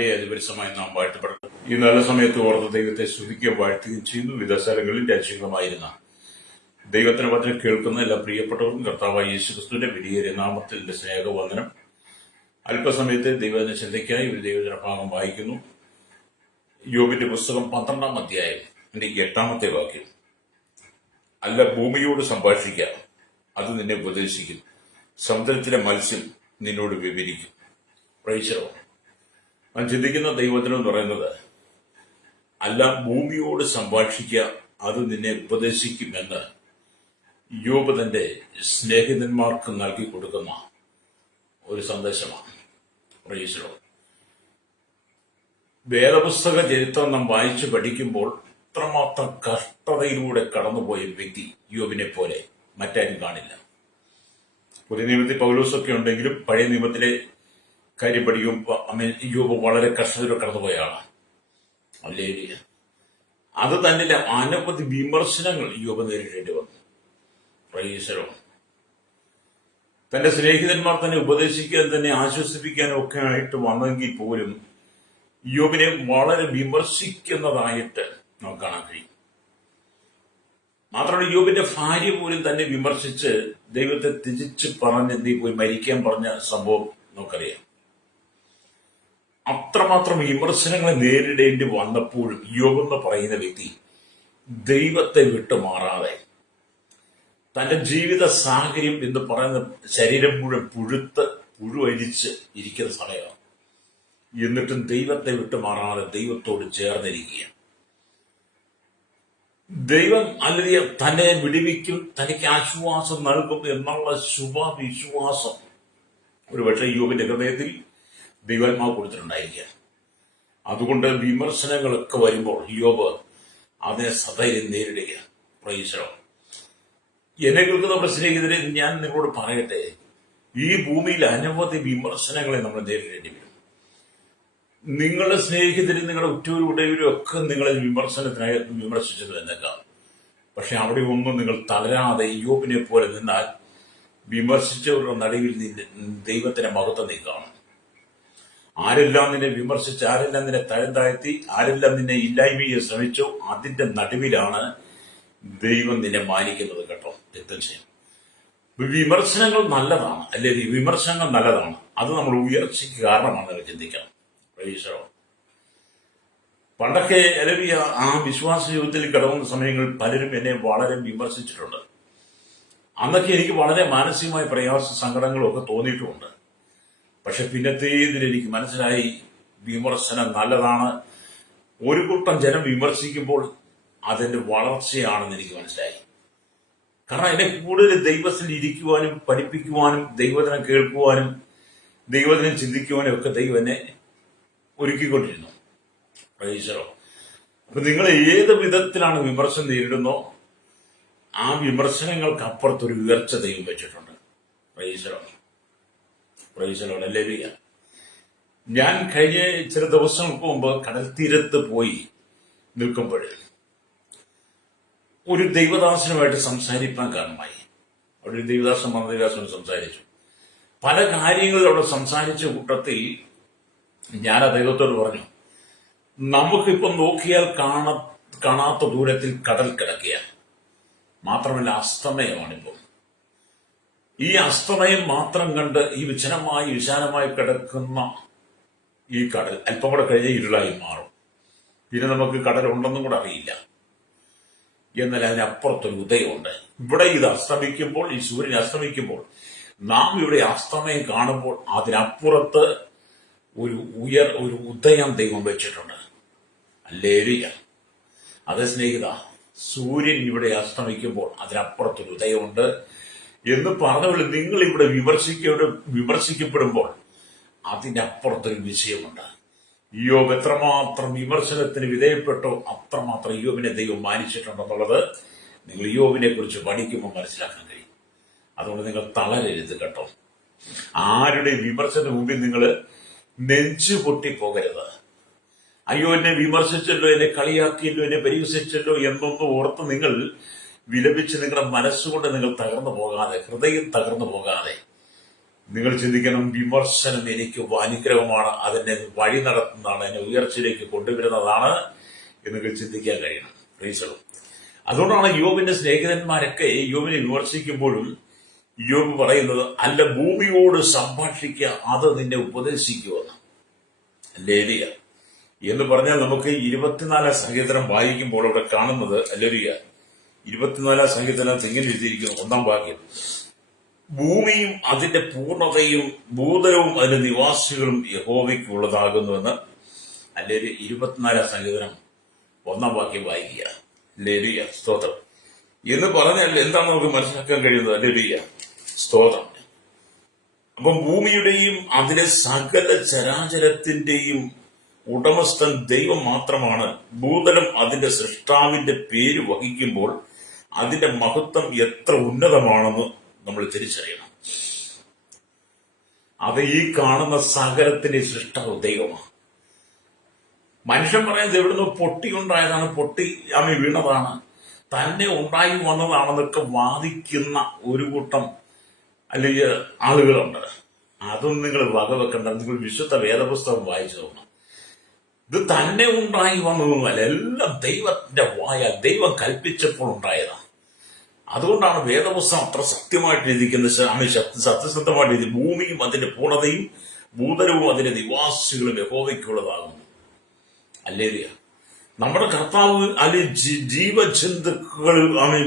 വളരെ അതിപരിസമായി നാം വാഴ്ത്തപ്പെടുന്നു. ഈ നല്ല സമയത്ത് ഓർത്ത് ദൈവത്തെ സ്തുതിക്കുകയും വാഴ്ത്തുകയും ചെയ്യുന്നു. വിവിധ സ്ഥലങ്ങളിൽ രാജ്യങ്ങളുമായിരുന്ന ദൈവത്തിന് വചനം കേൾക്കുന്ന എല്ലാ പ്രിയപ്പെട്ടവർക്കും കർത്താവായ യേശുക്രിസ്തുവിന്റെ വലിയ നാമത്തിൽ എന്റെ സ്നേഹവന്ദനം. അല്പസമയത്ത് ദൈവവചന ചിന്തയ്ക്കായി ഒരു ദൈവവചന ഭാഗം വായിക്കുന്നു. യോബിന്റെ പുസ്തകം 12-ാം അധ്യായം 8-ാമത്തെ വാക്യം. അല്ല, ഭൂമിയോട് സംഭാഷിക്കുക, അത് നിന്നെ ഉപദേശിക്കും. സമുദ്രത്തിലെ മത്സ്യം നിന്നോട് വിവരിക്കും. പ്രൈസലോ. ഞാൻ ചിന്തിക്കുന്ന ദൈവവചനം എന്ന് പറയുന്നത്, അല്ല, ഭൂമിയോട് സംഭാഷിക്കുക, അത് നിന്നെ ഉപദേശിക്കുമെന്ന് യോബ് തന്റെ സ്നേഹിതന്മാർക്ക് നൽകി കൊടുക്കുന്ന ഒരു സന്ദേശമാണ്. പ്രൈസലോ. വേദപുസ്തക ചരിത്രം നാം വായിച്ചു പഠിക്കുമ്പോൾ അത്രമാത്രം കഷ്ടതയിലൂടെ കടന്നുപോയ വ്യക്തി യോബിനെ പോലെ മറ്റാരും കാണില്ല. പുതിയ നിയമത്തിൽ പൗലോസൊക്കെ ഉണ്ടെങ്കിലും പഴയ നിയമത്തിലെ കാര്യം പഠിക്കുമ്പോൾ യോബ് വളരെ കഷ്ടതയിലൂടെ കടന്നുപോയ ആളാണ്. അല്ലേ? അത് തന്നെ അനവധി വിമർശനങ്ങൾ യോബ് നേരിടേണ്ടി വന്നു. പ്രൈസലോ. തന്റെ സ്നേഹിതന്മാർ തന്നെ ഉപദേശിക്കാൻ, തന്നെ ആശ്വസിപ്പിക്കാനും ഒക്കെ ആയിട്ട് വന്നെങ്കിൽ പോലും യോബിനെ വളരെ വിമർശിക്കുന്നതായിട്ട് നമുക്ക് കാണാൻ കഴിയും. മാത്രമല്ല, യോബിന്റെ ഭാര്യ പോലും തന്നെ വിമർശിച്ച് ദൈവത്തെ തിരിച്ച് പറഞ്ഞ് നീ പോയി മരിക്കാൻ പറഞ്ഞ സംഭവം നമുക്കറിയാം. അത്രമാത്രം വിമർശനങ്ങളെ നേരിടേണ്ടി വന്നപ്പോഴും യോബ് എന്ന് പറയുന്ന വ്യക്തി ദൈവത്തെ വിട്ടുമാറാതെ തന്റെ ജീവിത സാഹചര്യം എന്ന് പറയുന്ന ശരീരം മുഴുവൻ പുഴുവരിച്ച് ഇരിക്കുന്ന സമയമാണ്. എന്നിട്ടും ദൈവത്തെ വിട്ടുമാറാതെ ദൈവത്തോട് ചേർന്നിരിക്കുകയാണ്. ദൈവം അല്ലെങ്കിൽ തന്നെ വിടുവിക്കും, തനിക്ക് ആശ്വാസം നൽകും എന്നുള്ള ശുഭവിശ്വാസം ഒരുപക്ഷെ യോബിന്റെ ഹൃദയത്തിൽ ദൈവാത്മാവ് കൊടുത്തിട്ടുണ്ടായിരിക്കുക. അതുകൊണ്ട് വിമർശനങ്ങളൊക്കെ വരുമ്പോൾ യോബ് അതിനെ സധൈര്യം നേരിടുക. പ്രൈസലോ. എന്നെ കേൾക്കുന്ന നമ്മുടെ സ്നേഹിതരെ, ഞാൻ നിങ്ങളോട് പറയട്ടെ, ഈ ഭൂമിയിൽ അനവധി വിമർശനങ്ങളെ നമ്മൾ നേരിടേണ്ടി വരും. നിങ്ങളുടെ സ്നേഹിതരും നിങ്ങളുടെ ഉറ്റവരും ഉടയവരും ഒക്കെ നിങ്ങളെ വിമർശനത്തിനായി വിമർശിച്ചത് എന്നേക്കാം. പക്ഷെ അവിടെ ഒന്നും നിങ്ങൾ തളരാതെ യോബിനെ പോലെ നിന്നാൽ വിമർശിച്ചവരുടെ നടുവിൽ ദൈവത്തിന്റെ മഹത്വം നീ കാണും. ആരെല്ലാം നിന്നെ വിമർശിച്ച്, ആരെല്ലാം നിന്നെ താഴ്ത്തി, ആരെല്ലാം നിന്നെ ഇല്ലായ്മയെ ശ്രമിച്ചോ, അതിന്റെ നടുവിലാണ് ദൈവം നിന്നെ മാനിക്കുന്നത്. കേട്ടോ, തീർച്ചയായും വിമർശനങ്ങൾ നല്ലതാണ്, അല്ലെ? വിമർശനങ്ങൾ നല്ലതാണ്. അത് നമ്മൾ ഉയർച്ചയ്ക്ക് കാരണമാണ് ചിന്തിക്കണം. പണ്ടൊക്കെ അലവിയ ആ വിശ്വാസ ജീവിതത്തിൽ കിടക്കുന്ന സമയങ്ങളിൽ പലരും എന്നെ വളരെ വിമർശിച്ചിട്ടുണ്ട്. അന്നൊക്കെ എനിക്ക് വളരെ മാനസികമായ പ്രയാസ സങ്കടങ്ങളും ഒക്കെ തോന്നിയിട്ടുമുണ്ട്. പക്ഷെ പിന്നത്തേതിൽ എനിക്ക് മനസ്സിലായി, വിമർശനം നല്ലതാണ്. ഒരു കൂട്ടം ജനം വിമർശിക്കുമ്പോൾ അതിന്റെ വളർച്ചയാണെന്ന് എനിക്ക് മനസ്സിലായി. കാരണം എന്നെ കൂടുതൽ ദൈവത്തിൽ ഇരിക്കുവാനും പഠിപ്പിക്കുവാനും ദൈവത്തിനെ കേൾക്കുവാനും ദൈവത്തിനെ ചിന്തിക്കുവാനും ഒക്കെ ദൈവം എന്നെ ഒരുക്കിക്കൊണ്ടിരുന്നു. പ്രൈസലോ. അപ്പൊ നിങ്ങൾ ഏത് വിധത്തിലാണ് വിമർശനം നേരിടുന്നോ ആ വിമർശനങ്ങൾക്ക് അപ്പുറത്തൊരു ഉയർച്ച ദൈവം വെച്ചിട്ടുണ്ട്. പ്രൈസലോ. പ്രൈസലോ. ഹല്ലേലൂയ. ഞാൻ കഴിഞ്ഞ ചില ദിവസങ്ങൾക്ക് മുമ്പ് കടൽ തീരത്ത് പോയി നിൽക്കുമ്പോൾ ഒരു ദൈവദാസനുമായിട്ട് സംസാരിക്കാൻ കാരണമായി. അവിടെ ഒരു ദൈവദാസൻ സംസാരിച്ചു. പല കാര്യങ്ങളും അവിടെ സംസാരിച്ച കൂട്ടത്തിൽ ഞാൻ ദൈവത്തോട് പറഞ്ഞു, നമുക്കിപ്പം നോക്കിയാൽ കാണാത്ത ദൂരത്തിൽ കടൽ കിടക്കുകയാണ്. മാത്രമല്ല, അസ്തമയമാണിപ്പോൾ. ഈ അസ്തമയം മാത്രം കണ്ട് ഈ വിശാലമായി കിടക്കുന്ന ഈ കടൽ അല്പം കൂടെ കഴിഞ്ഞ ഇരുളായി മാറും. പിന്നെ നമുക്ക് കടലുണ്ടെന്നും കൂടെ അറിയില്ല. എന്നാൽ അതിനപ്പുറത്തൊരു ഉദയമുണ്ട്. ഇവിടെ ഇത് അസ്തമിക്കുമ്പോൾ, ഈ സൂര്യൻ അസ്തമിക്കുമ്പോൾ, നാം ഇവിടെ അസ്തമയം കാണുമ്പോൾ അതിനപ്പുറത്ത് ഒരു ഉദയം ദൈവം വെച്ചിട്ടുണ്ട്. ഹല്ലേലൂയ. അത് സ്നേഹിത, സൂര്യൻ ഇവിടെ അസ്തമിക്കുമ്പോൾ അതിനപ്പുറത്തൊരു ഉദയമുണ്ട് എന്ന് പറഞ്ഞുകൊണ്ട് നിങ്ങൾ ഇവിടെ വിമർശിക്കപ്പെടുമ്പോൾ അതിനപ്പുറത്തൊരു വിഷയമുണ്ട്. യോബ് എത്രമാത്രം വിമർശനത്തിന് വിധേയപ്പെട്ടോ അത്രമാത്രം യോബിനെ ദൈവം മാനിച്ചിട്ടുണ്ടെന്നുള്ളത് നിങ്ങൾ യോബിനെ കുറിച്ച് പഠിക്കുമ്പോൾ മനസ്സിലാക്കാൻ കഴിയും. അതുകൊണ്ട് നിങ്ങൾ തളരരുത് കേട്ടോ. ആരുടെ വിമർശനത്തിന് മുമ്പിൽ നിങ്ങൾ നെഞ്ചു പൊട്ടിപ്പോകരുത്. അയ്യോ, എന്നെ വിമർശിച്ചല്ലോ, എന്നെ കളിയാക്കിയല്ലോ, എന്നെ പരിഹസിച്ചല്ലോ എന്നൊന്നും ഓർത്ത് നിങ്ങൾ വിലപിച്ച് നിങ്ങളുടെ മനസ്സുകൊണ്ട് നിങ്ങൾ തകർന്നു പോകാതെ, ഹൃദയം തകർന്നു പോകാതെ നിങ്ങൾ ചിന്തിക്കണം, വിമർശനം എനിക്ക് അനുഗ്രഹമാണ്, അതെന്നെ വഴി നടത്തുന്നതാണ്, എന്നെ ഉയർച്ചയിലേക്ക് കൊണ്ടുവരുന്നതാണ് എന്നൊക്കെ ചിന്തിക്കാൻ കഴിയണം. പ്രീസളും അതുകൊണ്ടാണ് യോബിന്റെ സ്നേഹിതന്മാരൊക്കെ യോബിനെ വിമർശിക്കുമ്പോഴും യോബ് പറയുന്നത്, അല്ല ഭൂമിയോട് സംഭാഷിക്കുക, അത് നിന്നെ ഉപദേശിക്കുമെന്ന്. ലേലിയ എന്ന് പറഞ്ഞാൽ നമുക്ക് 24 സങ്കീർത്തനം വായിക്കുമ്പോൾ അവിടെ കാണുന്നത്, അല്ലേലിയ 24 സങ്കീർത്തനത്തിൽ ഇങ്ങനെ എഴുതിയിരിക്കുന്നു, 1-ാം വാക്യം, ഭൂമിയും അതിന്റെ പൂർണ്ണതയും ഭൂതലവും അതിന്റെ നിവാസികളും യഹോവയ്ക്കുള്ളതാകുന്നുവെന്ന്. അല്ലെങ്കിൽ 24 സങ്കീർത്തനം 1-ാം വാക്യം വായിക്കുക. ലേലിയ സ്തോത്രം എന്ന് പറഞ്ഞാൽ എന്താണ് നമുക്ക് മനസ്സിലാക്കാൻ കഴിയുന്നത്? ലേലിയ സ്തോത്രം. അപ്പം ഭൂമിയുടെയും അതിലെ സകല ചരാചരത്തിന്റെയും ഉടമസ്ഥൻ ദൈവം മാത്രമാണ്. ഭൂതലം അതിന്റെ സൃഷ്ടാവിന്റെ പേര് വഹിക്കുമ്പോൾ അതിന്റെ മഹത്വം എത്ര ഉന്നതമാണെന്ന് നമ്മൾ തിരിച്ചറിയണം. അത് ഈ കാണുന്ന സകലത്തിന്റെ സൃഷ്ടാവ് ദൈവമാണ്. മനുഷ്യൻ പറയുന്നത് എവിടുന്ന് പൊട്ടിയുണ്ടായതാണ്, പൊട്ടി വീണതാണ്, തന്നെ ഉണ്ടായി വന്നതാണെന്നൊക്കെ വാദിക്കുന്ന ഒരു കൂട്ടം അല്ലെങ്കിൽ ആളുകളുണ്ട്. അതൊന്നും നിങ്ങൾ വകവെക്കണ്ട. നിങ്ങൾ വിശുദ്ധ വേദപുസ്തകം വായിച്ചു നോക്കണം. ഇത് തന്നെ ഉണ്ടായി വന്നതൊന്നുമല്ല, എല്ലാം ദൈവത്തിന്റെ വായാൽ ദൈവം കൽപ്പിച്ചപ്പോൾ ഉണ്ടായതാണ്. അതുകൊണ്ടാണ് വേദപുസ്തകം അത്ര സത്യമായിട്ട് എഴുതിക്കുന്നത്, സത്യസന്ധമായിട്ട് എഴുതി. ഭൂമിയും അതിന്റെ പൂർണ്ണതയും ഭൂതലവും അതിന്റെ നിവാസികളും യഹോവയ്ക്കുള്ളതാകുന്നു. അല്ലേലിയ നമ്മുടെ കർത്താവ് അല്ലെങ്കിൽ ജീവജന്തുക്കൾ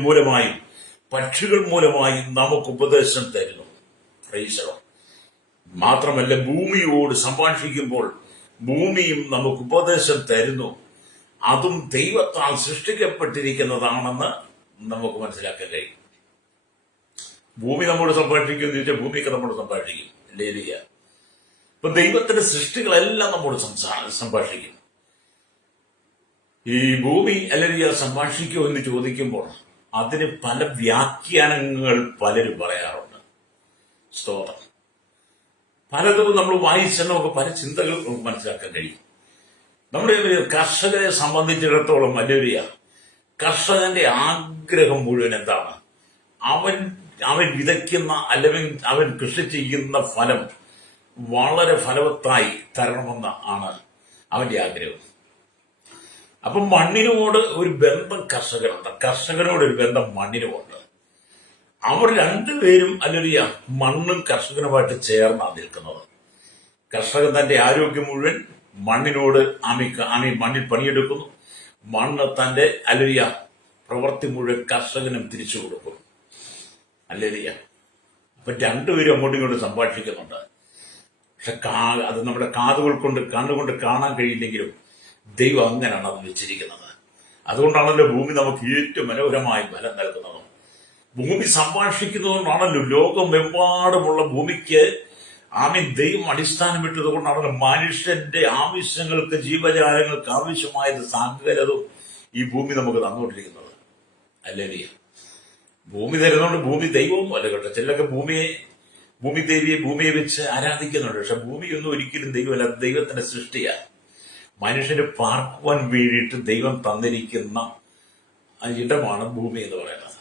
മൂലമായും പക്ഷികൾ മൂലമായും നമുക്ക് ഉപദേശം തരുന്നു. പ്രൈസലോ മാത്രമല്ല, ഭൂമിയോട് സംഭാഷിക്കുമ്പോൾ ഭൂമിയും നമുക്ക് ഉപദേശം തരുന്നു. അതും ദൈവത്താൽ സൃഷ്ടിക്കപ്പെട്ടിരിക്കുന്നതാണെന്ന് നമുക്ക് മനസ്സിലാക്കാൻ കഴിയും. ഭൂമി നമ്മോട് സംഭാഷിക്കുമെന്ന് ചോദിച്ചാൽ ഭൂമിക്ക് നമ്മോട് സംഭാഷിക്കും. ലേലിയ ഇപ്പൊ ദൈവത്തിന്റെ സൃഷ്ടികളെല്ലാം നമ്മോട് സംഭാഷിക്കും. ഈ ഭൂമി അല്ലെങ്കിൽ സംഭാഷിക്കുമോ എന്ന് ചോദിക്കുമ്പോൾ അതിന് പല വ്യാഖ്യാനങ്ങൾ പലരും പറയാറുണ്ട്. സ്തോത്രം. പലതും നമ്മൾ വായിച്ചാൽ നമുക്ക് പല ചിന്തകൾ നമുക്ക് മനസ്സിലാക്കാൻ കഴിയും. നമ്മുടെ കർഷകരെ സംബന്ധിച്ചിടത്തോളം അല്ലേലിയ കർഷകന്റെ ആഗ്രഹം മുഴുവൻ എന്താണ്? അവൻ വിതയ്ക്കുന്ന അല്ലെങ്കിൽ അവൻ കൃഷി ചെയ്യുന്ന ഫലം വളരെ ഫലവത്തായി തരണമെന്ന് ആണ് അവന്റെ ആഗ്രഹം. അപ്പം മണ്ണിനോട് ഒരു ബന്ധം കർഷകനുണ്ട്, കർഷകനോട് ഒരു ബന്ധം മണ്ണിനുമുണ്ട്. അവർ രണ്ടുപേരും അല്ലെങ്കിൽ മണ്ണും കർഷകനുമായിട്ട് ചേർന്നാണ് നിൽക്കുന്നത്. കർഷകൻ തന്റെ ആരോഗ്യം മുഴുവൻ മണ്ണിനോട് മണ്ണിൽ പണിയെടുക്കുന്നു. മണ്ണ് തന്റെ അല്ലെങ്കിൽ പ്രവൃത്തി മുഴുവൻ കർഷകനും തിരിച്ചു കൊടുക്കും. അല്ലെങ്കിൽ അപ്പൊ രണ്ടുപേരും അങ്ങോട്ടും ഇങ്ങോട്ടും സംഭാഷിക്കുന്നുണ്ട്. പക്ഷെ അത് നമ്മുടെ കാതുകൾ കൊണ്ട് കണ്ണുകൊണ്ട് കാണാൻ കഴിയില്ലെങ്കിലും ദൈവം അങ്ങനെയാണ് അത് വെച്ചിരിക്കുന്നത്. അതുകൊണ്ടാണല്ലോ ഭൂമി നമുക്ക് ഏറ്റവും മനോഹരമായി ഫലം നൽകുന്നത്. ഭൂമി സംഭാഷിക്കുന്നതുകൊണ്ടാണല്ലോ ലോകമെമ്പാടുമുള്ള ഭൂമിക്ക് ദൈവം അടിസ്ഥാനമിട്ടത് കൊണ്ടാണല്ലോ മനുഷ്യന്റെ ആവശ്യങ്ങൾക്ക് ജീവജാലങ്ങൾക്ക് ആവശ്യമായത് സകലതും ഈ ഭൂമി നമുക്ക് തന്നുകൊണ്ടിരിക്കുന്നത്. അല്ലേ? ഭൂമി തരുന്നതുകൊണ്ട് ഭൂമി ദൈവമൊന്നും അല്ല കേട്ടോ. ചിലരൊക്കെ ഭൂമി ദേവിയെ ഭൂമിയെ വെച്ച് ആരാധിക്കുന്നുണ്ട്. പക്ഷെ ഭൂമിയൊന്നും ഒരിക്കലും ദൈവമല്ല, ദൈവത്തിന്റെ സൃഷ്ടിയാണ്. മനുഷ്യന് പാർക്കുവാൻ വേണ്ടിയിട്ട് ദൈവം തന്നിരിക്കുന്ന ഇടമാണ് ഭൂമി എന്ന് പറയുന്നത്.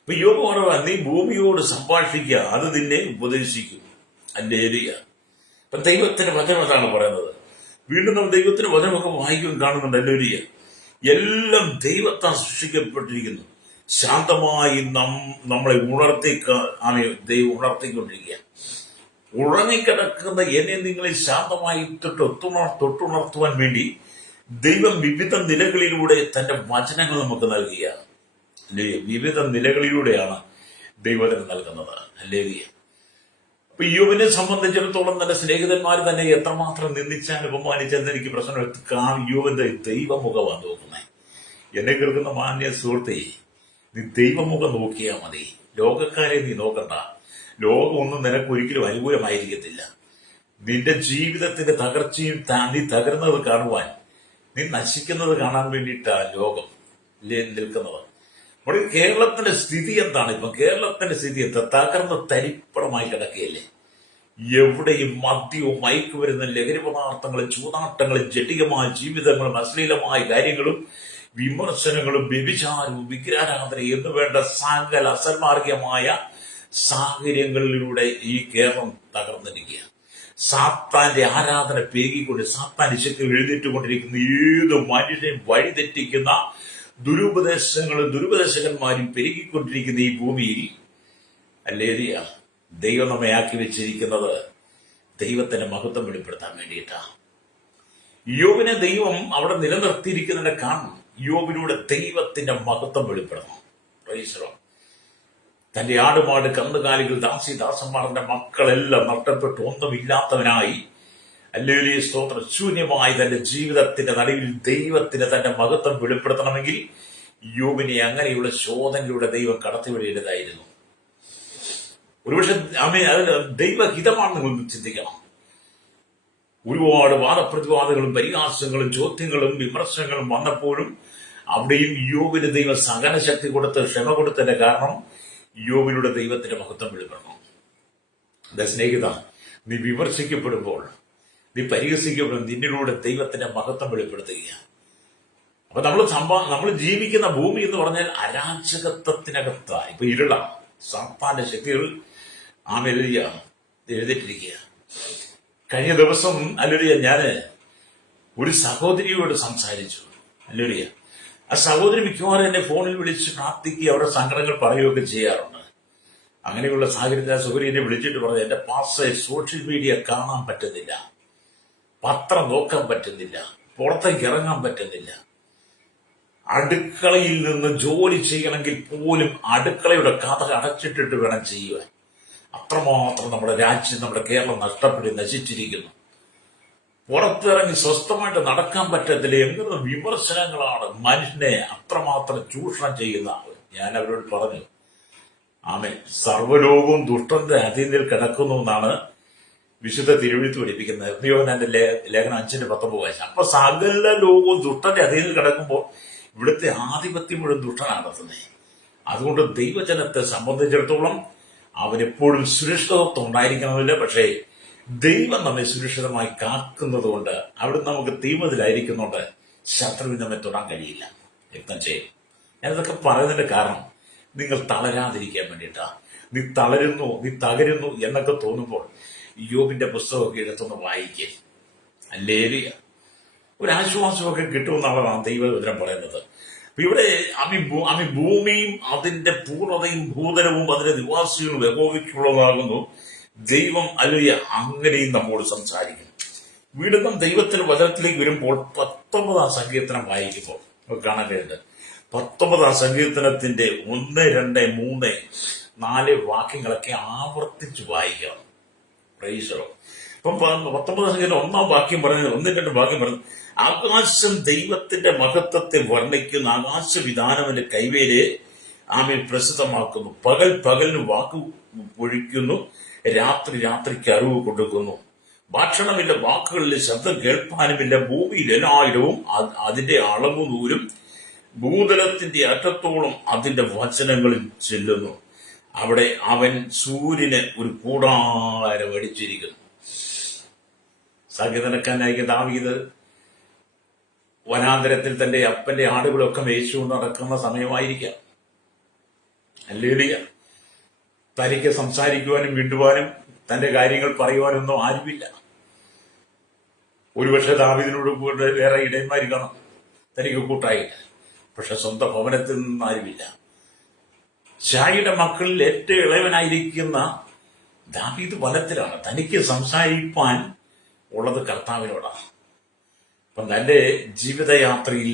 അപ്പൊ യോബ് പറയുക, നീ ഭൂമിയോട് സംഭാഷിക്കുക, അത് നിന്നെ ഉപദേശിക്കും. അല്ലേലിയ. അപ്പൊ ദൈവത്തിന്റെ വചനം അതാണ് പറയുന്നത്. വീണ്ടും നമ്മൾ ദൈവത്തിന്റെ വചനമൊക്കെ വായിക്കും കാണുന്നുണ്ട്. അല്ലേലിയ. എല്ലാം ദൈവത്താൽ സൃഷ്ടിക്കപ്പെട്ടിരിക്കുന്നു. ശാന്തമായി നമ്മളെ ദൈവം ഉണർത്തിക്കൊണ്ടിരിക്കുക. ഉറങ്ങിക്കിടക്കുന്ന എന്നെ നിങ്ങളെ ശാന്തമായി തൊട്ടുണർത്തുവാൻ വേണ്ടി ദൈവം വിവിധ നിലകളിലൂടെ തന്റെ വചനങ്ങൾ നമുക്ക് നൽകിയ അല്ലേ? വിവിധ നിലകളിലൂടെയാണ് ദൈവത്തിന് നൽകുന്നത്. അല്ലേ? അപ്പൊ യോബിനെ സംബന്ധിച്ചിടത്തോളം തന്റെ സ്നേഹിതന്മാർ തന്നെ എത്രമാത്രം നിന്ദിച്ചാൽ അപമാനിച്ചെന്ന് എനിക്ക് പ്രശ്നം. യോബിന്റെ ദൈവമുഖമാണ് നോക്കുന്നത്. എന്നെ കേൾക്കുന്ന മാന്യ സുഹൃത്തെ, നീ ദൈവമുഖം നോക്കിയാൽ മതി. ലോകക്കാരെ നീ നോക്കണ്ട. ലോകമൊന്നും നിനക്ക് ഒരിക്കലും അനുകൂലമായിരിക്കത്തില്ല. നിന്റെ ജീവിതത്തിന്റെ തകർച്ചയും നീ തകർന്നത് കാണുവാൻ, നീ നശിക്കുന്നത് കാണാൻ വേണ്ടിയിട്ടാണ് ലോകം നിൽക്കുന്നത്. നമ്മുടെ കേരളത്തിന്റെ സ്ഥിതി എന്താണ്? ഇപ്പൊ കേരളത്തിന്റെ സ്ഥിതി എന്താ? തകർന്ന് തരിപ്പണമായി കിടക്കുകയല്ലേ. എവിടെയും മദ്യവും മയക്കുമരുന്നും ലഹരി പദാർത്ഥങ്ങളും ചൂതാട്ടങ്ങളും ജടികമായ ജീവിതങ്ങളും അശ്ലീലമായ കാര്യങ്ങളും വിമർശനങ്ങളും വ്യഭിചാരവും വിഗ്രഹാരാധനയും എന്ന് വേണ്ട സകല അസന്മാർഗീയമായ സാഹചര്യങ്ങളിലൂടെ ഈ കേരളം തകർന്നിരിക്കുക. സാത്താന്റെ ആരാധന പേകിക്കൊണ്ട് സാത്താൻ ശക്തികൾ എഴുന്നേറ്റുകൊണ്ടിരിക്കുന്ന ഏത് മനുഷ്യനെയും വഴിതെറ്റിക്കുന്ന ദുരുപദേശകന്മാരും പെരുകിക്കൊണ്ടിരിക്കുന്ന ഈ ഭൂമിയിൽ അല്ലേറിയ ദൈവം നമ്മെ ആക്കി വെച്ചിരിക്കുന്നത് ദൈവത്തിന്റെ മഹത്വം വെളിപ്പെടുത്താൻ വേണ്ടിയിട്ടാണ്. യോബിനെ ദൈവം അവിടെ നിലനിർത്തിയിരിക്കുന്നതിന്റെ കാരണം യോബിലൂടെ ദൈവത്തിന്റെ മഹത്വം വെളിപ്പെടണം. തന്റെ ആടുമാട് കന്നുകാലികൾ ദാസന്മാരുടെ മക്കളെല്ലാം നഷ്ടപ്പെട്ട് ഒന്നുമില്ലാത്തവനായി അല്ലേലൂയ സ്തോത്രം ശൂന്യമായി തന്റെ ജീവിതത്തിന്റെ നടുവിൽ ദൈവത്തിന് തന്റെ മഹത്വം വെളിപ്പെടുത്തണമെങ്കിൽ യോബിനെ അങ്ങനെയുള്ള ശോധനയിലൂടെ ദൈവം കടത്തിവിടേണ്ടതായിരുന്നു. ഒരുപക്ഷെ അതിന് ദൈവഹിതമാണ് നിങ്ങൾ ചിന്തിക്കണം. ഒരുപാട് വാദപ്രതിവാദങ്ങളും പരിഹാസങ്ങളും ചോദ്യങ്ങളും വിമർശനങ്ങളും വന്നപ്പോഴും അവിടെയും യോബിന് ദൈവം സഹനശക്തി കൊടുത്ത് ക്ഷമ കൊടുത്തതിന്റെ കാരണം യോബിലൂടെ ദൈവത്തിന്റെ മഹത്വം വെളിപ്പെടണം. എന്താ സ്നേഹിത, നീ വിമർശിക്കപ്പെടുമ്പോൾ, നീ പരിഹസിക്കപ്പെടുമ്പോൾ നിന്നിലൂടെ ദൈവത്തിന്റെ മഹത്വം വെളിപ്പെടുത്തുകയാണ്. അപ്പൊ നമ്മൾ ജീവിക്കുന്ന ഭൂമി എന്ന് പറഞ്ഞാൽ അരാജകത്വത്തിനകത്ത ഇപ്പൊ ഇരുളാണ്. സാത്താന്റെ ശക്തികൾ എഴുതിയിട്ടിരിക്കുക. കഴിഞ്ഞ ദിവസം ഞാന് ഒരു സഹോദരിയോട് സംസാരിച്ചു. ആ സഹോദരി മിക്കവാറും എന്നെ ഫോണിൽ വിളിച്ച് പ്രാർത്ഥിക്കുക, അവരുടെ സങ്കടങ്ങൾ പറയുകയൊക്കെ ചെയ്യാറുണ്ട്. അങ്ങനെയുള്ള സാഹചര്യത്തിൽ ആ സഹോദരി എന്നെ വിളിച്ചിട്ട് പറഞ്ഞു, എന്റെ സോഷ്യൽ മീഡിയ കാണാൻ പറ്റുന്നില്ല, പത്രം നോക്കാൻ പറ്റുന്നില്ല, പുറത്തേക്ക് ഇറങ്ങാൻ പറ്റുന്നില്ല. അടുക്കളയിൽ നിന്ന് ജോലി ചെയ്യണമെങ്കിൽ പോലും അടുക്കളയുടെ കഥ അടച്ചിട്ടിട്ട് വേണം ചെയ്യുവാൻ. അത്രമാത്രം നമ്മുടെ രാജ്യം, നമ്മുടെ കേരളം നഷ്ടപ്പെട്ട് നശിച്ചിരിക്കുന്നു. പുറത്തിറങ്ങി സ്വസ്ഥമായിട്ട് നടക്കാൻ പറ്റത്തില്ല. എങ്ങനെ വിമർശനങ്ങളാണ് മനുഷ്യനെ അത്രമാത്രം ചൂഷണം ചെയ്യുന്ന. ഞാൻ അവരോട് പറഞ്ഞു, സർവ്വലോകവും ദുഷ്ടന്റെ അധീനതയിൽ കിടക്കുന്നു എന്നാണ് വിശുദ്ധ തിരുവെഴുത്ത് പഠിപ്പിക്കുന്നത്. യോഹന്നാന്റെ ലേഖനം 5:19. അപ്പൊ സകല ലോകവും ദുഷ്ടന്റെ അധീനതയിൽ കിടക്കുമ്പോൾ ഇവിടുത്തെ ആധിപത്യം മുഴുവൻ ദുഷ്ടനാണ് നടത്തുന്നത്. അതുകൊണ്ട് ദൈവജനത്തെ സംബന്ധിച്ചിടത്തോളം അവരെപ്പോഴും സുരക്ഷിതത്വം ഉണ്ടായിരിക്കണമില്ല. പക്ഷേ ദൈവം നമ്മെ സുരക്ഷിതമായി കാക്കുന്നത് കൊണ്ട് അവിടെ നമുക്ക് തീമതിലായിരിക്കുന്നുണ്ട് ശത്രുവിന് നമ്മെ തൊടാൻ കഴിയില്ല. യത്നം ചെയ്യും. ഞാനിതൊക്കെ പറയുന്നതിന്റെ കാരണം നിങ്ങൾ തളരാതിരിക്കാൻ വേണ്ടിയിട്ടാണ്. നീ തളരുന്നു, നീ തകരുന്നു എന്നൊക്കെ തോന്നുമ്പോൾ യോബിന്റെ പുസ്തകമൊക്കെ എടുത്തൊന്ന് വായിക്കേ. അല്ലേലൂയ. ഒരു ആശ്വാസമൊക്കെ കിട്ടുമെന്നുള്ളതാണ് ദൈവവചനം പറയുന്നത്. ഇവിടെ ഭൂമിയും അതിന്റെ പൂർണ്ണതയും ഭൂതലവും അതിന്റെ നിവാസികളും യഹോവയ്ക്കുള്ളതാകുന്നു. ദൈവം അങ്ങനെയും നമ്മോട് സംസാരിക്കും. വീണ്ടും ദൈവത്തിന്റെ വചനത്തിലേക്ക് വരുമ്പോൾ 19 സങ്കീർത്തനം വായിക്കുമ്പോൾ കാണാൻ കഴിയുന്നത് 19 സങ്കീർത്തനത്തിന്റെ 1, 2, 3, 4 വാക്യങ്ങളൊക്കെ ആവർത്തിച്ച് വായിക്കണം. പ്രൈസറോ. ഇപ്പം 19 സങ്കീർത്തനം 1-ാം വാക്യം പറഞ്ഞത് 1, 2 വാക്യം പറഞ്ഞത്, ആകാശം ദൈവത്തിന്റെ മഹത്വത്തെ വർണ്ണിക്കുന്ന ആകാശവിധാനവന്റെ കൈവേലെ പ്രസിദ്ധമാക്കുന്നു. പകലിന് വാക്കു പൊഴിക്കുന്നു, രാത്രിക്ക് അറിവ് കൊടുക്കുന്നു. ഭക്ഷണമില്ല, വാക്കുകളിലെ ശബ്ദം കേൾപ്പാനുമില്ല. ഭൂമിയിൽ എല്ലായിടവും അതിന്റെ അളവ് ദൂരം ഭൂതലത്തിന്റെ അറ്റത്തോളം അതിന്റെ വചനങ്ങളിൽ ചെല്ലുന്നു. അവിടെ അവൻ സൂര്യന് ഒരു കൂടാരം അടിച്ചിരിക്കുന്നു. സങ്കീർത്തനക്കാരനായ ദാവീദ് വനാന്തരത്തിൽ തന്റെ അപ്പന്റെ ആടുകളൊക്കെ മേയിച്ചുകൊണ്ട് നടക്കുന്ന സമയമായിരിക്കാം. ഹല്ലേലൂയ. തനിക്ക് സംസാരിക്കുവാനും മിണ്ടുവാനും തന്റെ കാര്യങ്ങൾ പറയുവാനൊന്നും ആരുമില്ല. ഒരുപക്ഷെ ദാവീദിനോട് കൂടെ വേറെ ഇടയന്മാർ കാണും തനിക്ക് കൂട്ടായിട്ട്. പക്ഷെ സ്വന്തം ഭവനത്തിൽ നിന്നും ആരുമില്ല. ഷായിയുടെ മക്കളിൽ ഏറ്റവും ഇളയവനായിരിക്കുന്ന ദാവീദ് വനത്തിലാണ്. തനിക്ക് സംസാരിപ്പാൻ ഉള്ളത് കർത്താവിനോടാണ്. അപ്പം തന്റെ ജീവിതയാത്രയിൽ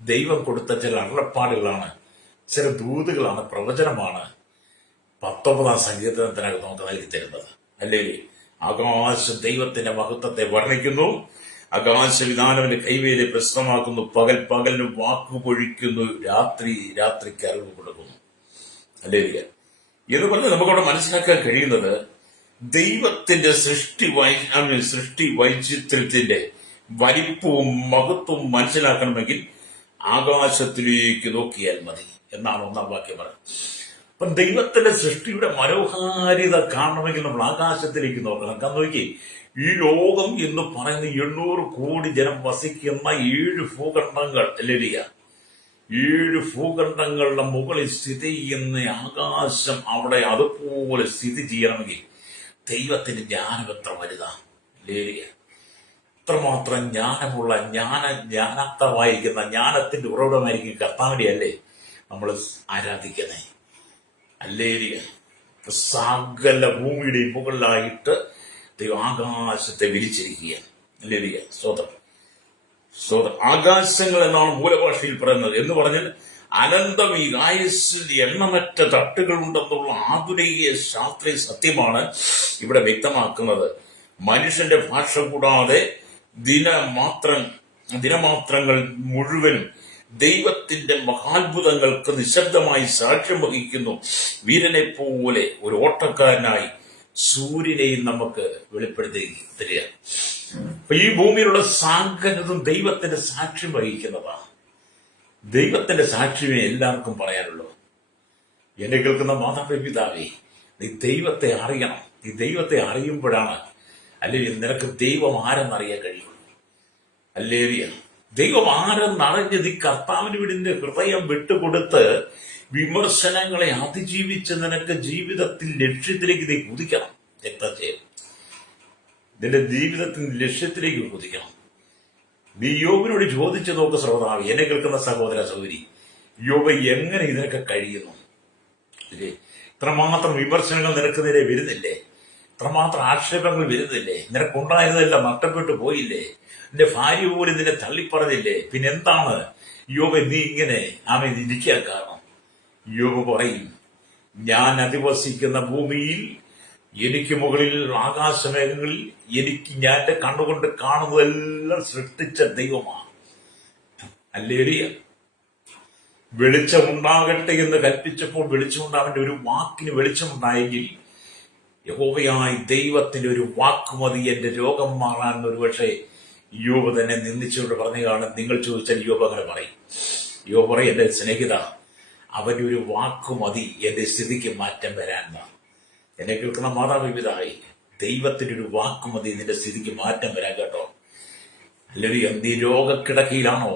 ദൈവം കൊടുത്ത ചില അരുളപ്പാടുകളാണ്, ചില ദൂതുകളാണ്, പ്രവചനമാണ് 19 സങ്കീർത്തനത്തിനകത്ത് നമുക്ക് നൽകി തരുന്നത്. അല്ലേ? ആകാശം ദൈവത്തിന്റെ മഹത്വത്തെ വർണ്ണിക്കുന്നു, ആകാശവിധാനവന്റെ കൈവേലെ പ്രശ്നമാക്കുന്നു, പകലിന് വാക്കു പൊഴിക്കുന്നു, രാത്രിക്ക് അറിവ് കൊടുക്കുന്നു. അല്ലേ? എന്ന് പറഞ്ഞ് നമുക്കവിടെ മനസ്സിലാക്കാൻ കഴിയുന്നത് ദൈവത്തിന്റെ സൃഷ്ടി വൈചിത്ര്യത്തിന്റെ വലിപ്പവും മഹത്വവും മനസ്സിലാക്കണമെങ്കിൽ ആകാശത്തിലേക്ക് നോക്കിയാൽ മതി എന്നാണ് 1-ാം വാക്യം പറയുന്നത്. അപ്പം ദൈവത്തിന്റെ സൃഷ്ടിയുടെ മനോഹാരിത കാണണമെങ്കിൽ നമ്മൾ ആകാശത്തിലേക്ക് നോക്കണം. കാരണം നോക്കി, ഈ ലോകം എന്ന് പറയുന്ന 800 കോടി ജനം വസിക്കുന്ന 7 ഭൂഖണ്ഡങ്ങൾ, അല്ലേരിയ 7 ഭൂഖണ്ഡങ്ങളുടെ മുകളിൽ സ്ഥിതി ചെയ്യുന്ന ആകാശം അവിടെ അതുപോലെ സ്ഥിതി ചെയ്യണമെങ്കിൽ ദൈവത്തിന്റെ ജ്ഞാനം എത്ര വലുതാ. ലേലിയ ഇത്രമാത്രം ജ്ഞാനമുള്ള ജ്ഞാനാർത്ഥമായിരിക്കുന്ന ജ്ഞാനത്തിന്റെ ഉറവിടമായിരിക്കും കർത്താവിനെ അല്ലേ നമ്മൾ ആരാധിക്കുന്നത്. അല്ലേലിയ സകല ഭൂമിയുടെ മുകളിലായിട്ട് ദൈവം ആകാശത്തെ വിരിച്ചിരിക്കുകയാണ്. അല്ലേലിയ സ്തോത്രം. ആകാശങ്ങൾ എന്നാണ് മൂലഭാഷയിൽ പറയുന്നത്. എന്ന് പറഞ്ഞാൽ അനന്തം ഈ ആയുസ്സിൽ എണ്ണമറ്റ തട്ടുകളുണ്ടെന്നുള്ള ആധുനിക ശാസ്ത്രീയ സത്യമാണ് ഇവിടെ വ്യക്തമാക്കുന്നത്. മനുഷ്യന്റെ ഭാഷ കൂടാതെ ദിനമാത്രങ്ങൾ മുഴുവനും ദൈവത്തിന്റെ മഹാത്ഭുതങ്ങൾക്ക് നിശബ്ദമായി സാക്ഷ്യം വഹിക്കുന്നു. വീരനെ പോലെ ഒരു ഓട്ടക്കാരനായി സൂര്യനെയും നമുക്ക് വെളിപ്പെടുത്തി തരിക. അപ്പൊ ഈ ഭൂമിയിലുള്ള സകലതും ദൈവത്തിന്റെ സാക്ഷ്യം വഹിക്കുന്നതാണ്. ദൈവത്തിന്റെ സാക്ഷ്യമേ എല്ലാവർക്കും പറയാനുള്ളൂ. എന്നെ കേൾക്കുന്ന മാതാപിതാവേ, നീ ദൈവത്തെ അറിയണം. നീ ദൈവത്തെ അറിയുമ്പോഴാണ് അല്ലെങ്കിൽ നിനക്ക് ദൈവം ആരെന്നറിയാൻ കഴിയുള്ളൂ. അല്ലേറിയ ദൈവം ആരെന്നറിഞ്ഞ് നീ കർത്താവിന് വേണ്ടി നിന്റെ ഹൃദയം വിട്ടുകൊടുത്ത് വിമർശനങ്ങളെ അതിജീവിച്ച് നിനക്ക് ജീവിതത്തിൽ ലക്ഷ്യത്തിലേക്ക് നീ കുതിക്കണം. രക്തജയം നിന്റെ ജീവിതത്തിന്റെ ലക്ഷ്യത്തിലേക്ക് കുതിക്കണം. നീ യോബിനോട് ചോദിച്ചു നോക്ക് ശ്രോതാവ്, എന്നെ കേൾക്കുന്ന സഹോദര സഹോദരി, യോബ് എങ്ങനെ ഇതിനൊക്കെ കഴിയുന്നു? ഇത്രമാത്രം വിമർശനങ്ങൾ നിനക്ക് നേരെ വരുന്നില്ലേ? ഇത്രമാത്രം ആക്ഷേപങ്ങൾ വരുന്നില്ലേ? നിനക്കുണ്ടായതെല്ലാം നഷ്ടപ്പെട്ടു പോയില്ലേ? നിന്റെ ഭാര്യ പോലും നിന്നെ തള്ളിപ്പറഞ്ഞില്ലേ? പിന്നെന്താണ് യോബ് നീ ഇങ്ങനെ ഇരിക്കാൻ കാരണം? യോബ് പറയും, ഞാൻ അധിവസിക്കുന്ന ഭൂമിയിൽ എനിക്ക് മുകളിൽ ആകാശമേഘങ്ങളിൽ ഞാൻ എന്റെ കണ്ണുകൊണ്ട് കാണുന്നതെല്ലാം സൃഷ്ടിച്ച ദൈവമാണ്. അല്ലേലിയ വെളിച്ചമുണ്ടാകട്ടെ എന്ന് കൽപ്പിച്ചപ്പോൾ വെളിച്ചമുണ്ടാവന്റെ ഒരു വാക്കിന് വെളിച്ചമുണ്ടായെങ്കിൽ യഹോവയായി ദൈവത്തിന്റെ ഒരു വാക്കുമതി എന്റെ രോഗം മാറാൻ. ഒരു പക്ഷേ യോബ് തന്നെ നിന്ദിച്ചുകൊണ്ട് പറഞ്ഞതാണ്. നിങ്ങൾ ചോദിച്ചാൽ യോബ് അങ്ങനെ പറയും. യോബ് പറയും, എന്റെ സ്നേഹിത, അവന്റെ ഒരു വാക്കുമതി എന്റെ സ്ഥിതിക്ക് മാറ്റം വരാൻ. എന്നെ കേൾക്കുന്ന മാതാപിതാവേ, ദൈവത്തിന്റെ ഒരു വാക്കുമതി നിന്റെ സ്ഥിതിക്ക് മാറ്റം വരാൻ കേട്ടോ. അല്ലെങ്കിൽ നീ രോഗക്കിടക്കയിലാണോ?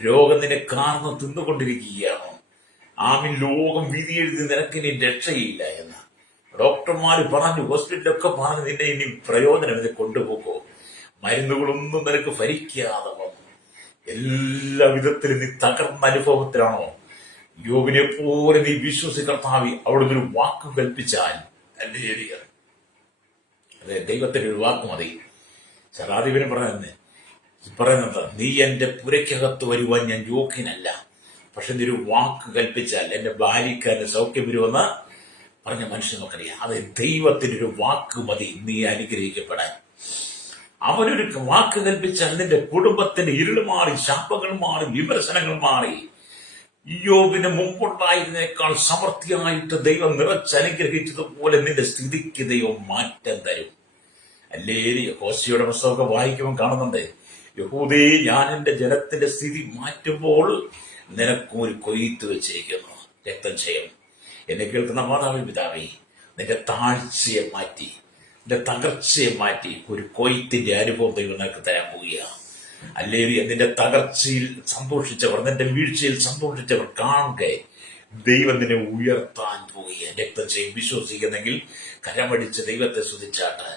രോഗം നിന്നെ കാർന്ന് തിന്നുകൊണ്ടിരിക്കുകയാണോ? ആമിൻ ലോകം വിധി എഴുതി നിനക്കിനി രക്ഷയില്ല എന്ന് ഡോക്ടർമാർ പറഞ്ഞു, ഹോസ്പിറ്റലൊക്കെ പറഞ്ഞു, നിന്നെ ഇനി പ്രയോജനം ഇത് കൊണ്ടുപോകോ. മരുന്നുകളൊന്നും നിനക്ക് ഭരിക്കാതെ വന്നു. എല്ലാ വിധത്തിലും നീ തകർന്ന അനുഭവത്തിലാണോ? യോബിനെ പോലെ നീ വിശ്വസിക്കർത്താവി അവിടുന്ന് ഒരു വാക്ക് കൽപ്പിച്ചാൽ അല്ലേ? അതെ, ദൈവത്തിന്റെ ഒരു വാക്ക് മതി. ശരാധിപന് പറയുന്നത്, നീ എന്റെ പുരയ്ക്കകത്ത് വരുവാൻ ഞാൻ യോഗ്യനല്ല, പക്ഷെ നീ ഒരു വാക്ക് കൽപ്പിച്ചാൽ എന്റെ ഭാര്യയ്ക്ക് എന്റെ സൗഖ്യം വരുമെന്ന് പറഞ്ഞ മനുഷ്യൻ നോക്കറിയാം. അതെ, ദൈവത്തിന്റെ ഒരു വാക്ക് മതി നീ അനുഗ്രഹിക്കപ്പെടാൻ. അവനൊരു വാക്ക് കൽപ്പിച്ചാൽ നിന്റെ കുടുംബത്തിന്റെ ഇരുൾ മാറി, ശാപങ്ങൾ മാറി, വിമർശനങ്ങൾ മാറി. യോബിന് മുമ്പുണ്ടായിരുന്നേക്കാൾ സമൃദ്ധിയായിട്ട് ദൈവം നിറച്ചനുഗ്രഹിച്ചതുപോലെ നിന്റെ സ്ഥിതിക്ക് ദൈവം മാറ്റം തരും. അല്ലേ? ഹോശിയുടെ പുസ്തകമൊക്കെ വായിക്കുമ്പോൾ കാണുന്നുണ്ട്, യഹൂദേ, ഞാൻ എന്റെ ജനത്തിന്റെ സ്ഥിതി മാറ്റുമ്പോൾ നിനക്കും ഒരു കൊയ്ത്ത് വെച്ചിരിക്കുന്നു. രക്തം ചെയ്യും. എന്നെ കേൾക്കുന്ന മാതാപിതാവേ, നിന്റെ താഴ്ചയെ മാറ്റി, നിന്റെ തകർച്ചയെ മാറ്റി ഒരു കൊയ്ത്തിന്റെ അനുഭവം ദൈവം നിനക്ക് തരാൻ പോവുകയാണ്. അല്ലെങ്കിൽ നിന്റെ തകർച്ചയിൽ സന്തോഷിച്ചവർ, നിന്റെ വീഴ്ചയിൽ സന്തോഷിച്ചവർ കാണുക ദൈവം നിന്നെ ഉയർത്താൻ പോവുകയാണ്. രക്തം ചെയ്യും. വിശ്വസിക്കുന്നെങ്കിൽ കരമടിച്ച് ദൈവത്തെ സ്തുതിച്ചാട്ട്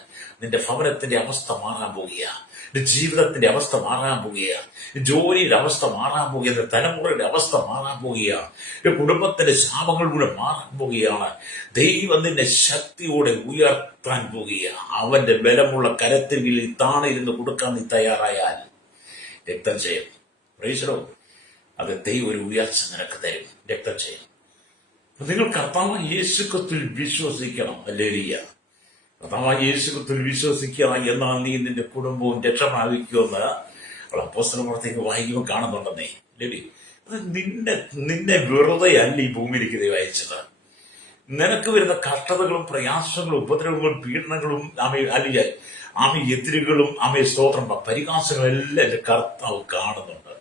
നിന്റെ ഭവനത്തിന്റെ അവസ്ഥ മാറാൻ പോവുകയാണ്. നിന്റെ ജീവിതത്തിന്റെ അവസ്ഥ മാറാൻ പോവുകയാണ്. ജോലിയുടെ അവസ്ഥ മാറാൻ പോവുകയാണ്. തലമുറയുടെ അവസ്ഥ മാറാൻ പോവുകയാണ്. കുടുംബത്തിന്റെ ശാപങ്ങളിലൂടെ മാറാൻ പോവുകയാണ്. ദൈവം നിന്നെ ശക്തിയോടെ ഉയർത്താൻ പോവുകയാണ്. അവന്റെ ബലമുള്ള കരത്തിൽ താണിരുന്ന് കൊടുക്കാൻ നീ തയ്യാറായാൽ രക്തം ചെയ്യും. പ്രൈസലോ, അത് ദൈവം ഒരു ഉയർച്ച നിനക്ക് തരും. രക്തം ചെയ്യും. നിങ്ങൾ കർത്താവായ യേശുക്രിസ്തുവിൽ വിശ്വസിക്കണം. ഹല്ലേലൂയ. കർത്താവായ യേശുക്രിസ്തുവിൽ വിശ്വസിക്കുക എന്നാൽ നീ നിന്റെ കുടുംബവും രക്ഷ പ്രാപിക്കുമെന്ന് അപ്പോസ്തലപ്രവൃത്തിക്ക് വായിക്കുമ്പോൾ കാണുന്നുണ്ടെന്നേ. അത് നിന്നെ വെറുതെ അല്ല ഈ ഭൂമിയിലേക്ക് ദൈവം അയച്ചത്. നിനക്ക് വരുന്ന കഷ്ടതകളും പ്രയാസങ്ങളും ഉപദ്രവങ്ങളും പീഡനങ്ങളും എതിരുകളും സ്തോത്രം പരിഹാസങ്ങളെല്ലാം എന്റെ കർത്താവ് കാണുന്നുണ്ട്.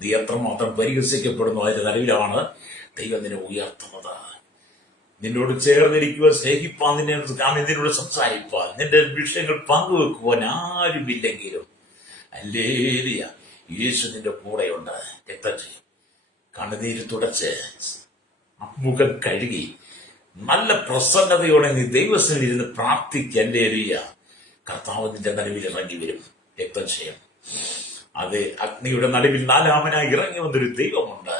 നീ എത്രമാത്രം പരിഹസിക്കപ്പെടുന്നു അതിന്റെ നിലവിലാണ് ദൈവം നിന്നെ ഉയർത്തുന്നത്. നിന്നോട് ചേർന്നിരിക്കുക, സ്നേഹിപ്പാൻ, നിന്നോട് സംസാരിപ്പാൻ, നിന്റെ വിഷയങ്ങൾ പങ്കുവെക്കുവാൻ ആരുമില്ലെങ്കിലും ഹല്ലേലൂയ യേശു നിന്റെ കൂടെയുണ്ട്. രക്തം ചെയ്യും. കണ്ണുനീര് തുടച്ച് മുഖം കഴുകി നല്ല പ്രസന്നതയോടെ നീ ദൈവസ്ഥനിൽ ഇരുന്ന് പ്രാർത്ഥിക്കുക. എന്റെ എരിയ കർത്താവ് നിന്റെ നടുവിൽ ഇറങ്ങി വരും. രക്തം ചെയ്യും. അത് അഗ്നിയുടെ നടുവിൽ നാലാമനായി ഇറങ്ങി വന്നൊരു ദൈവമുണ്ട്.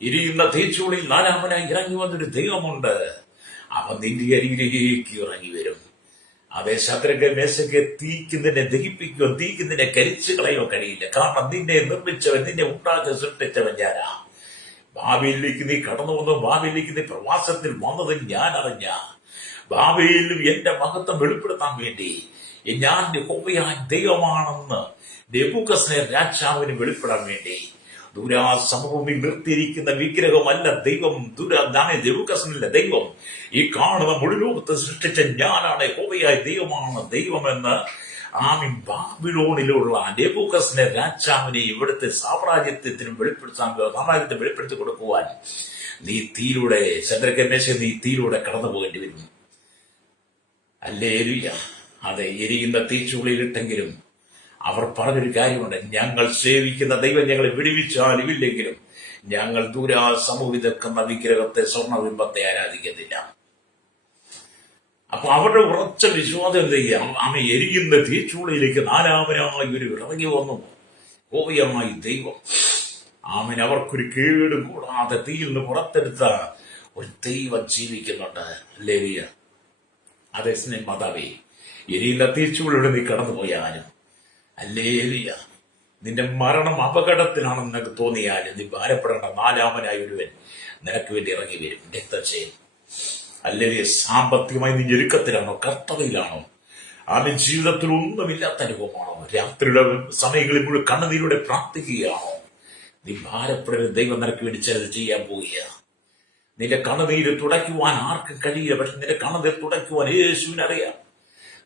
ഇരിയുന്ന തീച്ചൂളിൽ നാലാമനായി ഇറങ്ങി വന്നൊരു ദൈവമുണ്ട്. അവൻ നിന്റെ അരികിലേക്ക് ഇറങ്ങി വരും. അതേ ശദ്രക മേശക്ക് തീക്ക് നിന്നെ ദഹിപ്പിക്കുകയോ തീക്ക് നിന്നെ കരിച്ചു കളയോ കഴിയില്ല. കാരണം നിന്നെ നിർമ്മിച്ചവൻ, നിന്നെ ഉണ്ടാക്കി സൃഷ്ടിച്ചവൻ ഞാനാ. ബാബേലിലേക്ക് നീ കടന്നു വന്നു, ബാബേലിലേക്ക് നീ പ്രവാസത്തിൽ വന്നത് ഞാൻ അറിഞ്ഞ. ബാബേലും എന്റെ മഹത്വം വെളിപ്പെടുത്താൻ വേണ്ടി ഞാൻ യഹോവയായ ദൈവമാണെന്ന് നെബൂഖദ്നേസർ രാജാവിന് വെളിപ്പെടാൻ വേണ്ടി ദൂരാസമഭൂമിയിൽ നിർത്തിയിരിക്കുന്ന വിഗ്രഹമല്ല ദൈവം, നെബൂഖദ്നേസറിന്റെ ദൈവം ഈ കാണുന്ന മുഴു ലോകത്തെ സൃഷ്ടിച്ച ഞാനാണ്, യഹോവയായ ദൈവമാണ് ദൈവമെന്ന് ബാബിലോണിലുള്ള നെബൂഖദ്നേസർ രാജാവിനെ ഇവിടുത്തെ സാമ്രാജ്യത്തിന് വെളിപ്പെടുത്തി കൊടുക്കുവാൻ നീ തീയിലൂടെ, ശദ്രക മേശക്ക് നീ തീയിലൂടെ കടന്നു പോകേണ്ടി വരും. ഹല്ലേലൂയ. അതെ, എരിയുന്ന തീച്ചൂളയിലിട്ടെങ്കിലും അവർ പറഞ്ഞൊരു കാര്യമുണ്ട്, ഞങ്ങൾ സേവിക്കുന്ന ദൈവം ഞങ്ങളെ വിടുവിച്ചാലും ഇല്ലെങ്കിലും ഞങ്ങൾ ദൂരാസമൂഹി നിൽക്കുന്ന വിഗ്രഹത്തെ, സ്വർണ്ണബിംബത്തെ ആരാധിക്കത്തില്ല. അപ്പൊ അവരുടെ ഉറച്ച വിശ്വാസം എന്ത് ചെയ്യാം? അവൻ എരിയുന്ന തീച്ചൂളയിലേക്ക് നാലാമനായി ഒരു ഇറങ്ങി വന്നു. യഹോവയായ ദൈവം അവൻ അവർക്കൊരു കേടും കൂടാതെ തീയിൽ നിന്ന് പുറത്തെടുത്ത ഒരു ദൈവം ജീവിക്കുന്നുണ്ട്. ഹല്ലേലൂയ. അതേ സ്നേഹം മാതാവേ, എരിയുന്ന തീച്ചൂളയുടെ നീ കടന്നുപോയാലും, ഹല്ലേലൂയ, നിന്റെ മരണം അപകടത്തിലാണെന്ന് നിനക്ക് തോന്നിയാലും നീ ഭാരപ്പെടേണ്ട. നാലാമനായ ഒരുവൻ നിനക്ക് വേണ്ടി ഇറങ്ങി വരും. രക്തം ചെയ്യും. ഹല്ലേലൂയ. സാമ്പത്തികമായി നീ ഞെരുക്കത്തിലാണോ, കർത്തവയിലാണോ, അവൻ ജീവിതത്തിൽ ഒന്നുമില്ലാത്ത അനുഭവമാണോ, രാത്രിയുടെ സമയങ്ങളിൽ മുഴുവൻ കണ്ണുനീരോടെ പ്രാർത്ഥിക്കുകയാണോ, നീ ഭാരപ്പെടരുത്. ദൈവം നിനക്ക് വേണ്ടി ചിലത് ചെയ്യാൻ പോവുക. നിന്റെ കണ്ണുനീര് തുടയ്ക്കുവാൻ ആർക്കും കഴിയില്ല. പക്ഷെ നിന്റെ കണ്ണുനീർ തുടയ്ക്കുവാൻ യേശുവിനറിയാം.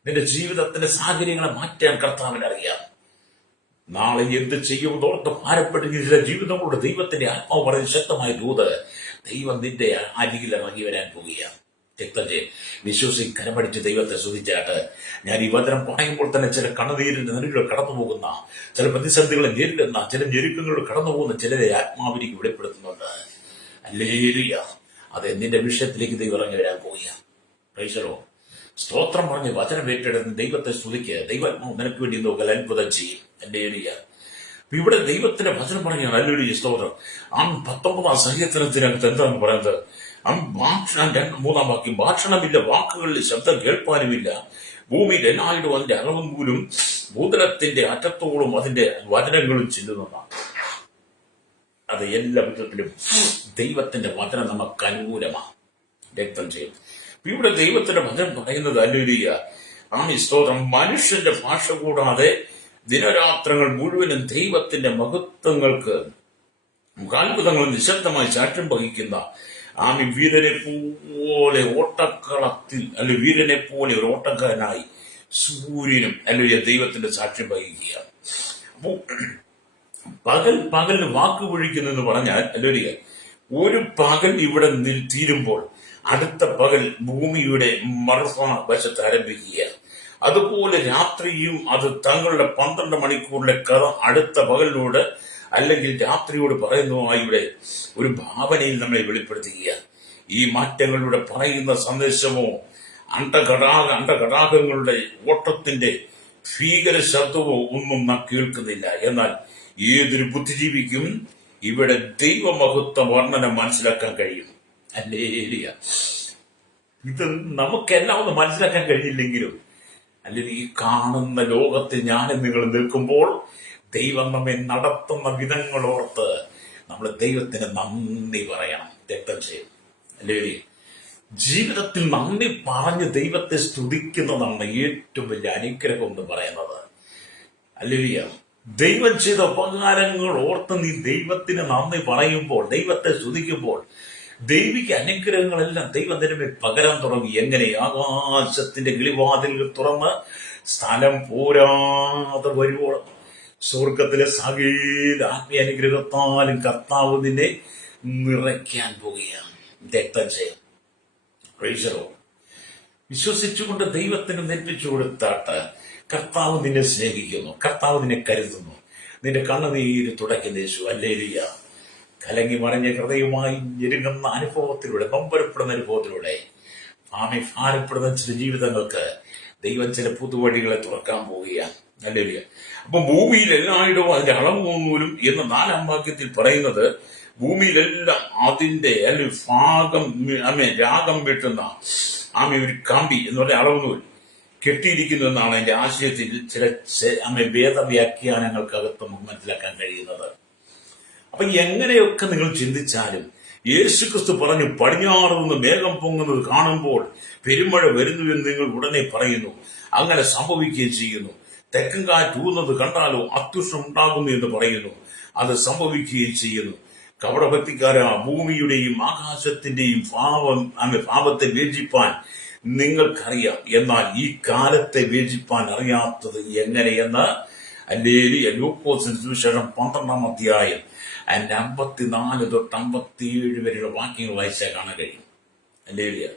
നിന്റെ ജീവിതത്തിന്റെ സാഹചര്യങ്ങളെ മാറ്റാൻ കർത്താവിനറിയാം. നാളെ എന്ത് ചെയ്യുമെന്നോർത്ത് ഭാരപ്പെട്ടിരിക്കുന്ന ജീവിതങ്ങളുടെ ദൈവത്തിന്റെ ആത്മാവ് പറഞ്ഞ ശക്തമായ ദൂത് ദൈവം നിന്റെ അരികിൽ ഇറങ്ങി വരാൻ പോവുകയാണ്. രക്തത്തെ വിശ്വസി കരമടിച്ച് ദൈവത്തെ സ്തുതിച്ചാട്ട് ഞാൻ ഈ വചനം പറയുമ്പോൾ തന്നെ ചില കണ്ണുനീരിന്റെ നടുവിലൂടെ കടന്നു പോകുന്ന, ചില പ്രതിസന്ധികളെ നേരിടുന്ന, ചില ഞെരുക്കങ്ങളിലൂടെ കടന്നു പോകുന്ന ചിലരെ ആത്മാവിലേക്ക് വെളിപ്പെടുത്തുന്നുണ്ട്. ഹല്ലേലൂയ. അതെ, നിന്റെ വിഷയത്തിലേക്ക് ദൈവം ഇറങ്ങി വരാൻ പോവുകയാണ്. പ്രൈസലോ. സ്തോത്രം പറഞ്ഞ് വചനം ഏറ്റെടുത്ത് ദൈവത്തെ സ്തുതിക്കുക. ദൈവാത്മാവ് നിനക്ക് വേണ്ടി നോക്കൽ അത്ഭുതം ചെയ്യും. ഹല്ലേലൂയ. ഇവിടെ ദൈവത്തിന്റെ വചനം പറയുകയാണ്. ഹല്ലേലൂയ, സ്തോത്രം. 19 സങ്കീർത്തനത്തിനകത്ത് എന്താണ് പറയുന്നത്? 3 വാക്യം, ഭാഷണമില്ല, വാക്കുകളിൽ ശബ്ദം കേൾപ്പാനുമില്ല, ഭൂമിയിൽ എല്ലായിടും അതിന്റെ അളവും പോലും ഭൂതലത്തിന്റെ അറ്റത്തോളം അതിന്റെ വചനങ്ങളും ചെല്ലുന്നതാണ്. അത് എല്ലാ വിധത്തിലും ദൈവത്തിന്റെ വചനം നമുക്ക് അനുകൂലമാണ്. വ്യക്തം ചെയ്യും. ഇവിടെ ദൈവത്തിന്റെ വചനം പറയുന്നത്, ഹല്ലേലൂയ, സ്തോത്രം, മനുഷ്യന്റെ ഭാഷ കൂടാതെ ദിനരാത്രങ്ങൾ മുഴുവനും ദൈവത്തിന്റെ മഹത്വങ്ങൾക്ക് അത്ഭുതങ്ങളും നിശബ്ദമായി സാക്ഷ്യം വഹിക്കുന്ന വീരനെ പോലെ ഓട്ടക്കളത്തിൽ, അല്ലെ വീരനെ പോലെ ഒരു ഓട്ടക്കാരനായി സൂര്യനും അല്ലെ ദൈവത്തിന്റെ സാക്ഷ്യം വഹിക്കുക. അപ്പോ പകലിന് വാക്ക് പൊഴിക്കുന്നെന്ന് പറഞ്ഞാൽ, അല്ലെ, ഒരു പകൽ ഇവിടെ തീരുമ്പോൾ അടുത്ത പകൽ ഭൂമിയുടെ മറുവശത്ത് ആരംഭിക്കുക. അതുപോലെ രാത്രിയും അത് തങ്ങളുടെ 12 മണിക്കൂറിലെ കഥ അടുത്ത പകലിനോട് അല്ലെങ്കിൽ രാത്രിയോട് പറയുന്നതുമായി ഇവിടെ ഒരു ഭാവനയിൽ നമ്മളെ വെളിപ്പെടുത്തുക. ഈ മാറ്റങ്ങളിലൂടെ പറയുന്ന സന്ദേശമോ അണ്ടഘടാകങ്ങളുടെ ഓട്ടത്തിന്റെ ഭീകര ശബ്ദമോ ഒന്നും നാം കേൾക്കുന്നില്ല. എന്നാൽ ഏതൊരു ബുദ്ധിജീവിക്കും ഇവിടെ ദൈവമഹത്വ വർണ്ണന മനസ്സിലാക്കാൻ കഴിയും. ഹല്ലേലൂയ. ഇത് നമുക്കെല്ലാം ഒന്ന് മനസ്സിലാക്കാൻ കഴിയില്ലെങ്കിലും, അല്ലെങ്കിൽ ഈ കാണുന്ന ലോകത്തിൽ ഞാനും നിങ്ങൾ നിൽക്കുമ്പോൾ ദൈവം നമ്മെ നടത്തുന്ന വിധങ്ങളോർത്ത് നമ്മൾ ദൈവത്തിന് നന്ദി പറയണം. രക്തം ചെയ്യും. ഹല്ലേലൂയ. ജീവിതത്തിൽ നന്ദി പറഞ്ഞ് ദൈവത്തെ സ്തുതിക്കുന്നതാണ് ഏറ്റവും വലിയ അനുഗ്രഹം എന്ന് പറയുന്നത്. ഹല്ലേലൂയ. ദൈവം ചെയ്ത ഉപകാരങ്ങൾ ഓർത്ത് നീ ദൈവത്തിന് നന്ദി പറയുമ്പോൾ, ദൈവത്തെ സ്തുതിക്കുമ്പോൾ, ദൈവിക അനുഗ്രഹങ്ങളെല്ലാം ദൈവം തന്നെ പകരം തുടങ്ങി. എങ്ങനെ? ആകാശത്തിന്റെ കിളിവാതിലുകൾ തുറന്ന് സ്ഥലം പോരാതെ വരുവോളം സ്വർഗത്തിലെ സകല ആത്മീയ അനുഗ്രഹത്താലും കർത്താവ് നിന്നെ നിറയ്ക്കാൻ പോവുകയാണ്. രക്തം ചെയ്യും. വിശ്വസിച്ചുകൊണ്ട് ദൈവത്തിന് നെൽപ്പിച്ചു കൊടുത്താട്ട് കർത്താവ് നിന്നെ സ്നേഹിക്കുന്നു, കർത്താവ് നിന്നെ കരുതുന്നു, നിന്റെ കണ്ണുനീര് തുടയ്ക്കുന്ന യേശു. ഹല്ലേലൂയ. കലങ്ങി മറിഞ്ഞ ഹൃദയവുമായി ഞെരുങ്ങുന്ന അനുഭവത്തിലൂടെ, നൊമ്പരപ്പെടുന്ന അനുഭവത്തിലൂടെ ഭാരപ്പെടുന്ന ചില ജീവിതങ്ങൾക്ക് ദൈവം ചില പുതുവഴികളെ തുറക്കാൻ പോവുകയാണ്. ഹല്ലേലൂയ. അപ്പൊ ഭൂമിയിൽ എല്ലായിടവും അതിന്റെ അളവ് പോലും എന്ന് 4-ാം വാക്യത്തിൽ പറയുന്നത്, ഭൂമിയിലെല്ലാം അതിന്റെ ഭാഗം രാഗം വെട്ടുന്ന ഒരു കമ്പി എന്ന് പറഞ്ഞ അളവുനൂൽ കെട്ടിയിരിക്കുന്നു എന്നാണ് അതിന്റെ ആശയത്തിൽ ചില വേദവ്യാഖ്യാനങ്ങൾക്കകത്ത് നമുക്ക് മനസ്സിലാക്കാൻ കഴിയുന്നത്. അപ്പൊ എങ്ങനെയൊക്കെ നിങ്ങൾ ചിന്തിച്ചാലും യേശുക്രിസ്തു പറഞ്ഞു, പടിഞ്ഞാറ് നിന്ന് മേഘം പൊങ്ങുന്നത് കാണുമ്പോൾ പെരുമഴ വരുന്നുവെന്ന് നിങ്ങൾ ഉടനെ പറയുന്നു. അങ്ങനെ സംഭവിക്കുകയും ചെയ്യുന്നു. തെക്കൻ കാറ്റ് ഊതുന്നത് കണ്ടാലോ അത്യുഷ്ണം ഉണ്ടാകുന്നു എന്ന് പറയുന്നു. അത് സംഭവിക്കുകയും ചെയ്യുന്നു. കപടഭക്തിക്കാര, ഭൂമിയുടെയും ആകാശത്തിന്റെയും പാപത്തെ വേചിപ്പാൻ നിങ്ങൾക്കറിയാം, എന്നാൽ ഈ കാലത്തെ വേചിപ്പാൻ അറിയാത്തത് എങ്ങനെയെന്ന് ലൂക്കോസിന്റെ സുവിശേഷം 12-ാം അധ്യായം 54 തൊട്ട് 57 വരെയുള്ള വാക്യങ്ങൾ വായിച്ചാൽ കാണാൻ കഴിയും. ഹല്ലേലൂയ.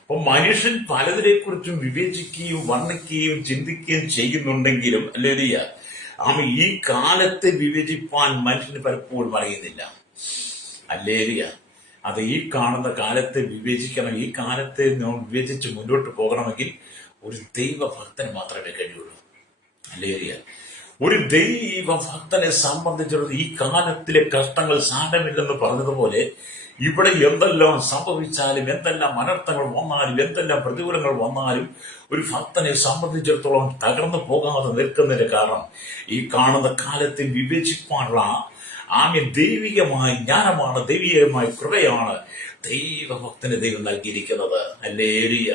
അപ്പൊ മനുഷ്യൻ പലതിനെ കുറിച്ചും വിവേചിക്കുകയും വർണ്ണിക്കുകയും ചിന്തിക്കുകയും ചെയ്യുന്നുണ്ടെങ്കിലും ഹല്ലേലൂയ, ഈ കാലത്തെ വിവേചിപ്പാൻ മനുഷ്യന് പലപ്പോഴും അറിയുന്നില്ല. ഹല്ലേലൂയ. അത് ഈ കാണുന്ന കാലത്തെ വിവേചിക്കണം. ഈ കാലത്തെ വിവേചിച്ച് മുന്നോട്ട് പോകണമെങ്കിൽ ഒരു ദൈവഭക്തന് മാത്രമേ കഴിയുള്ളൂ. ഹല്ലേലൂയ. ഒരു ദൈവഭക്തനെ സംബന്ധിച്ചിടത്തോളം ഈ കാലത്തിലെ കഷ്ടങ്ങൾ സാരമില്ലെന്ന് പറഞ്ഞതുപോലെ ഇവിടെ എന്തെല്ലാം സംഭവിച്ചാലും, എന്തെല്ലാം അനർത്ഥങ്ങൾ വന്നാലും, എന്തെല്ലാം പ്രതികൂലങ്ങൾ വന്നാലും ഒരു ഭക്തനെ സംബന്ധിച്ചിടത്തോളം തകർന്നു പോകാതെ നിൽക്കുന്നതിന് കാരണം ഈ കാണുന്ന കാലത്തിൽ വിവേചിപ്പാനുള്ള ദൈവികമായ ജ്ഞാനമാണ്, ദൈവികമായ കൃപയാണ് ദൈവഭക്തന് ദൈവം നൽകിയിരിക്കുന്നത്. ഹല്ലേലൂയ.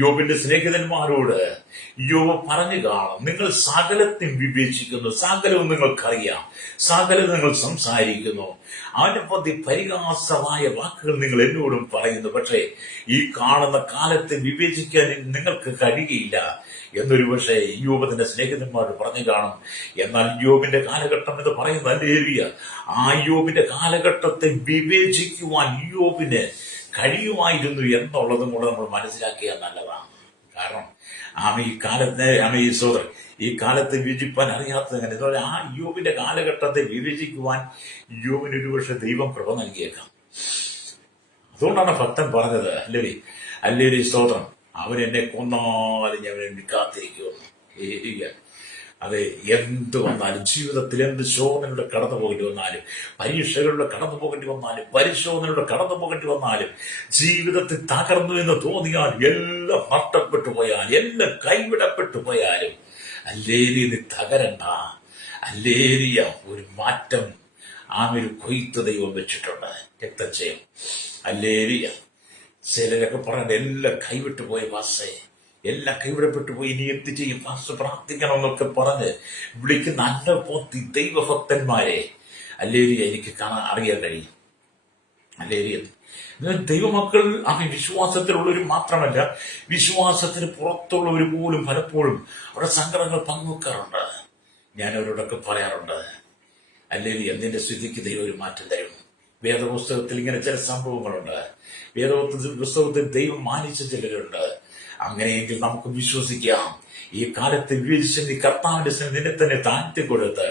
യോബിന്റെ സ്നേഹിതന്മാരോട് യോബ് പറഞ്ഞു കാണും, നിങ്ങൾ സകലത്തെയും വിവേചിക്കുന്നു, സകലവും നിങ്ങൾക്കറിയാം, സകലവും നിങ്ങൾ സംസാരിക്കുന്നു, അവന്റെ പറ്റി പരിഹാസമായ വാക്കുകൾ നിങ്ങൾ എന്നോടും പറയുന്നു. പക്ഷേ ഈ കാണുന്ന കാലത്തെ വിവേചിക്കാൻ നിങ്ങൾക്ക് കഴിയുകയില്ല എന്നൊരു പക്ഷേ യോബിന്റെ സ്നേഹിതന്മാരോട് പറഞ്ഞു കാണും. എന്നാൽ യോബിന്റെ കാലഘട്ടം എന്ന് പറയുന്നത് ഹല്ലേലൂയ, യോബിന്റെ കാലഘട്ടത്തെ വിവേചിക്കുവാൻ യോബിന് കഴിയുമായിരുന്നു എന്നുള്ളതും കൂടെ നമ്മൾ മനസ്സിലാക്കിയ നല്ലതാണ്. കാരണം ഈ കാലത്തെ വിവേചിപ്പാൻ അറിയാത്തത് എങ്ങനെ? യോബിന്റെ കാലഘട്ടത്തെ വിവേചിക്കുവാൻ യോബിന് ഒരുപക്ഷെ ദൈവം കൃപ നൽകിയേക്കാം. അതുകൊണ്ടാണ് ഭക്തൻ പറഞ്ഞത്, അല്ലേ സ്തോത്രം, അവൻ എന്നെ കൊന്നാലും ഞാൻ വേണ്ടി കാത്തിരിക്കുമെന്ന്. അത് എന്ത് വന്നാലും, ജീവിതത്തിൽ എന്ത് ശോധനയുടെ കടന്നു പോകേണ്ടി വന്നാലും, പരീക്ഷകളുടെ കടന്നു പോകേണ്ടി വന്നാലും, പരിശോധനയുടെ കടന്നു പോകേണ്ടി വന്നാലും, ജീവിതത്തിൽ തകർന്നു എന്ന് തോന്നിയാൽ, എല്ലാം നഷ്ടപ്പെട്ടു പോയാൽ, എല്ലാം കൈവിടപ്പെട്ടു പോയാലും, അല്ലേലി നീ തകരണ്ട. അല്ലേലിയ ഒരു മാറ്റം ഒരു കൊയ്ത്ത് ദൈവം വെച്ചിട്ടുണ്ട്. രക്തം ചെയ്യും. അല്ലേലിയ. ചിലരൊക്കെ പറഞ്ഞ എല്ലാം കൈവിട്ടു പോയ പാസേ, എല്ലാം കൈവിടപ്പെട്ടു പോയി, ഇനി എന്ത് ചെയ്യും പാസ്റ്റർ, പ്രാർത്ഥിക്കണം എന്നൊക്കെ പറഞ്ഞ് വിളിക്കുന്ന അന്നപോത്തി ദൈവഭക്തന്മാരെ അല്ലേലിയ എനിക്ക് അറിയാൻ കഴിയും. അല്ലേലിയ. ദൈവമക്കൾ വിശ്വാസത്തിലുള്ളവർ മാത്രമല്ല, വിശ്വാസത്തിന് പുറത്തുള്ളവർ പോലും പലപ്പോഴും അവരുടെ സങ്കടങ്ങൾ പങ്കുവെക്കാറുണ്ട്. ഞാൻ അവരോടൊക്കെ പറയാറുണ്ട്, അല്ലേലിയ, നിന്റെ സ്ഥിതിക്ക് ദൈവം ഒരു മാറ്റം തരും. വേദപുസ്തകത്തിൽ ഇങ്ങനെ ചില സംഭവങ്ങളുണ്ട്. വേദപുസ്തകത്തിൽ ദൈവം മാനിച്ച ചിലരുണ്ട്. അങ്ങനെയെങ്കിൽ നമുക്ക് വിശ്വസിക്കാം, ഈ കാലത്ത് വിവേചിച്ച് നീ കർത്താവിന്റെ നിന്നെ തന്നെ താഴ്ത്തി കൊടുത്ത്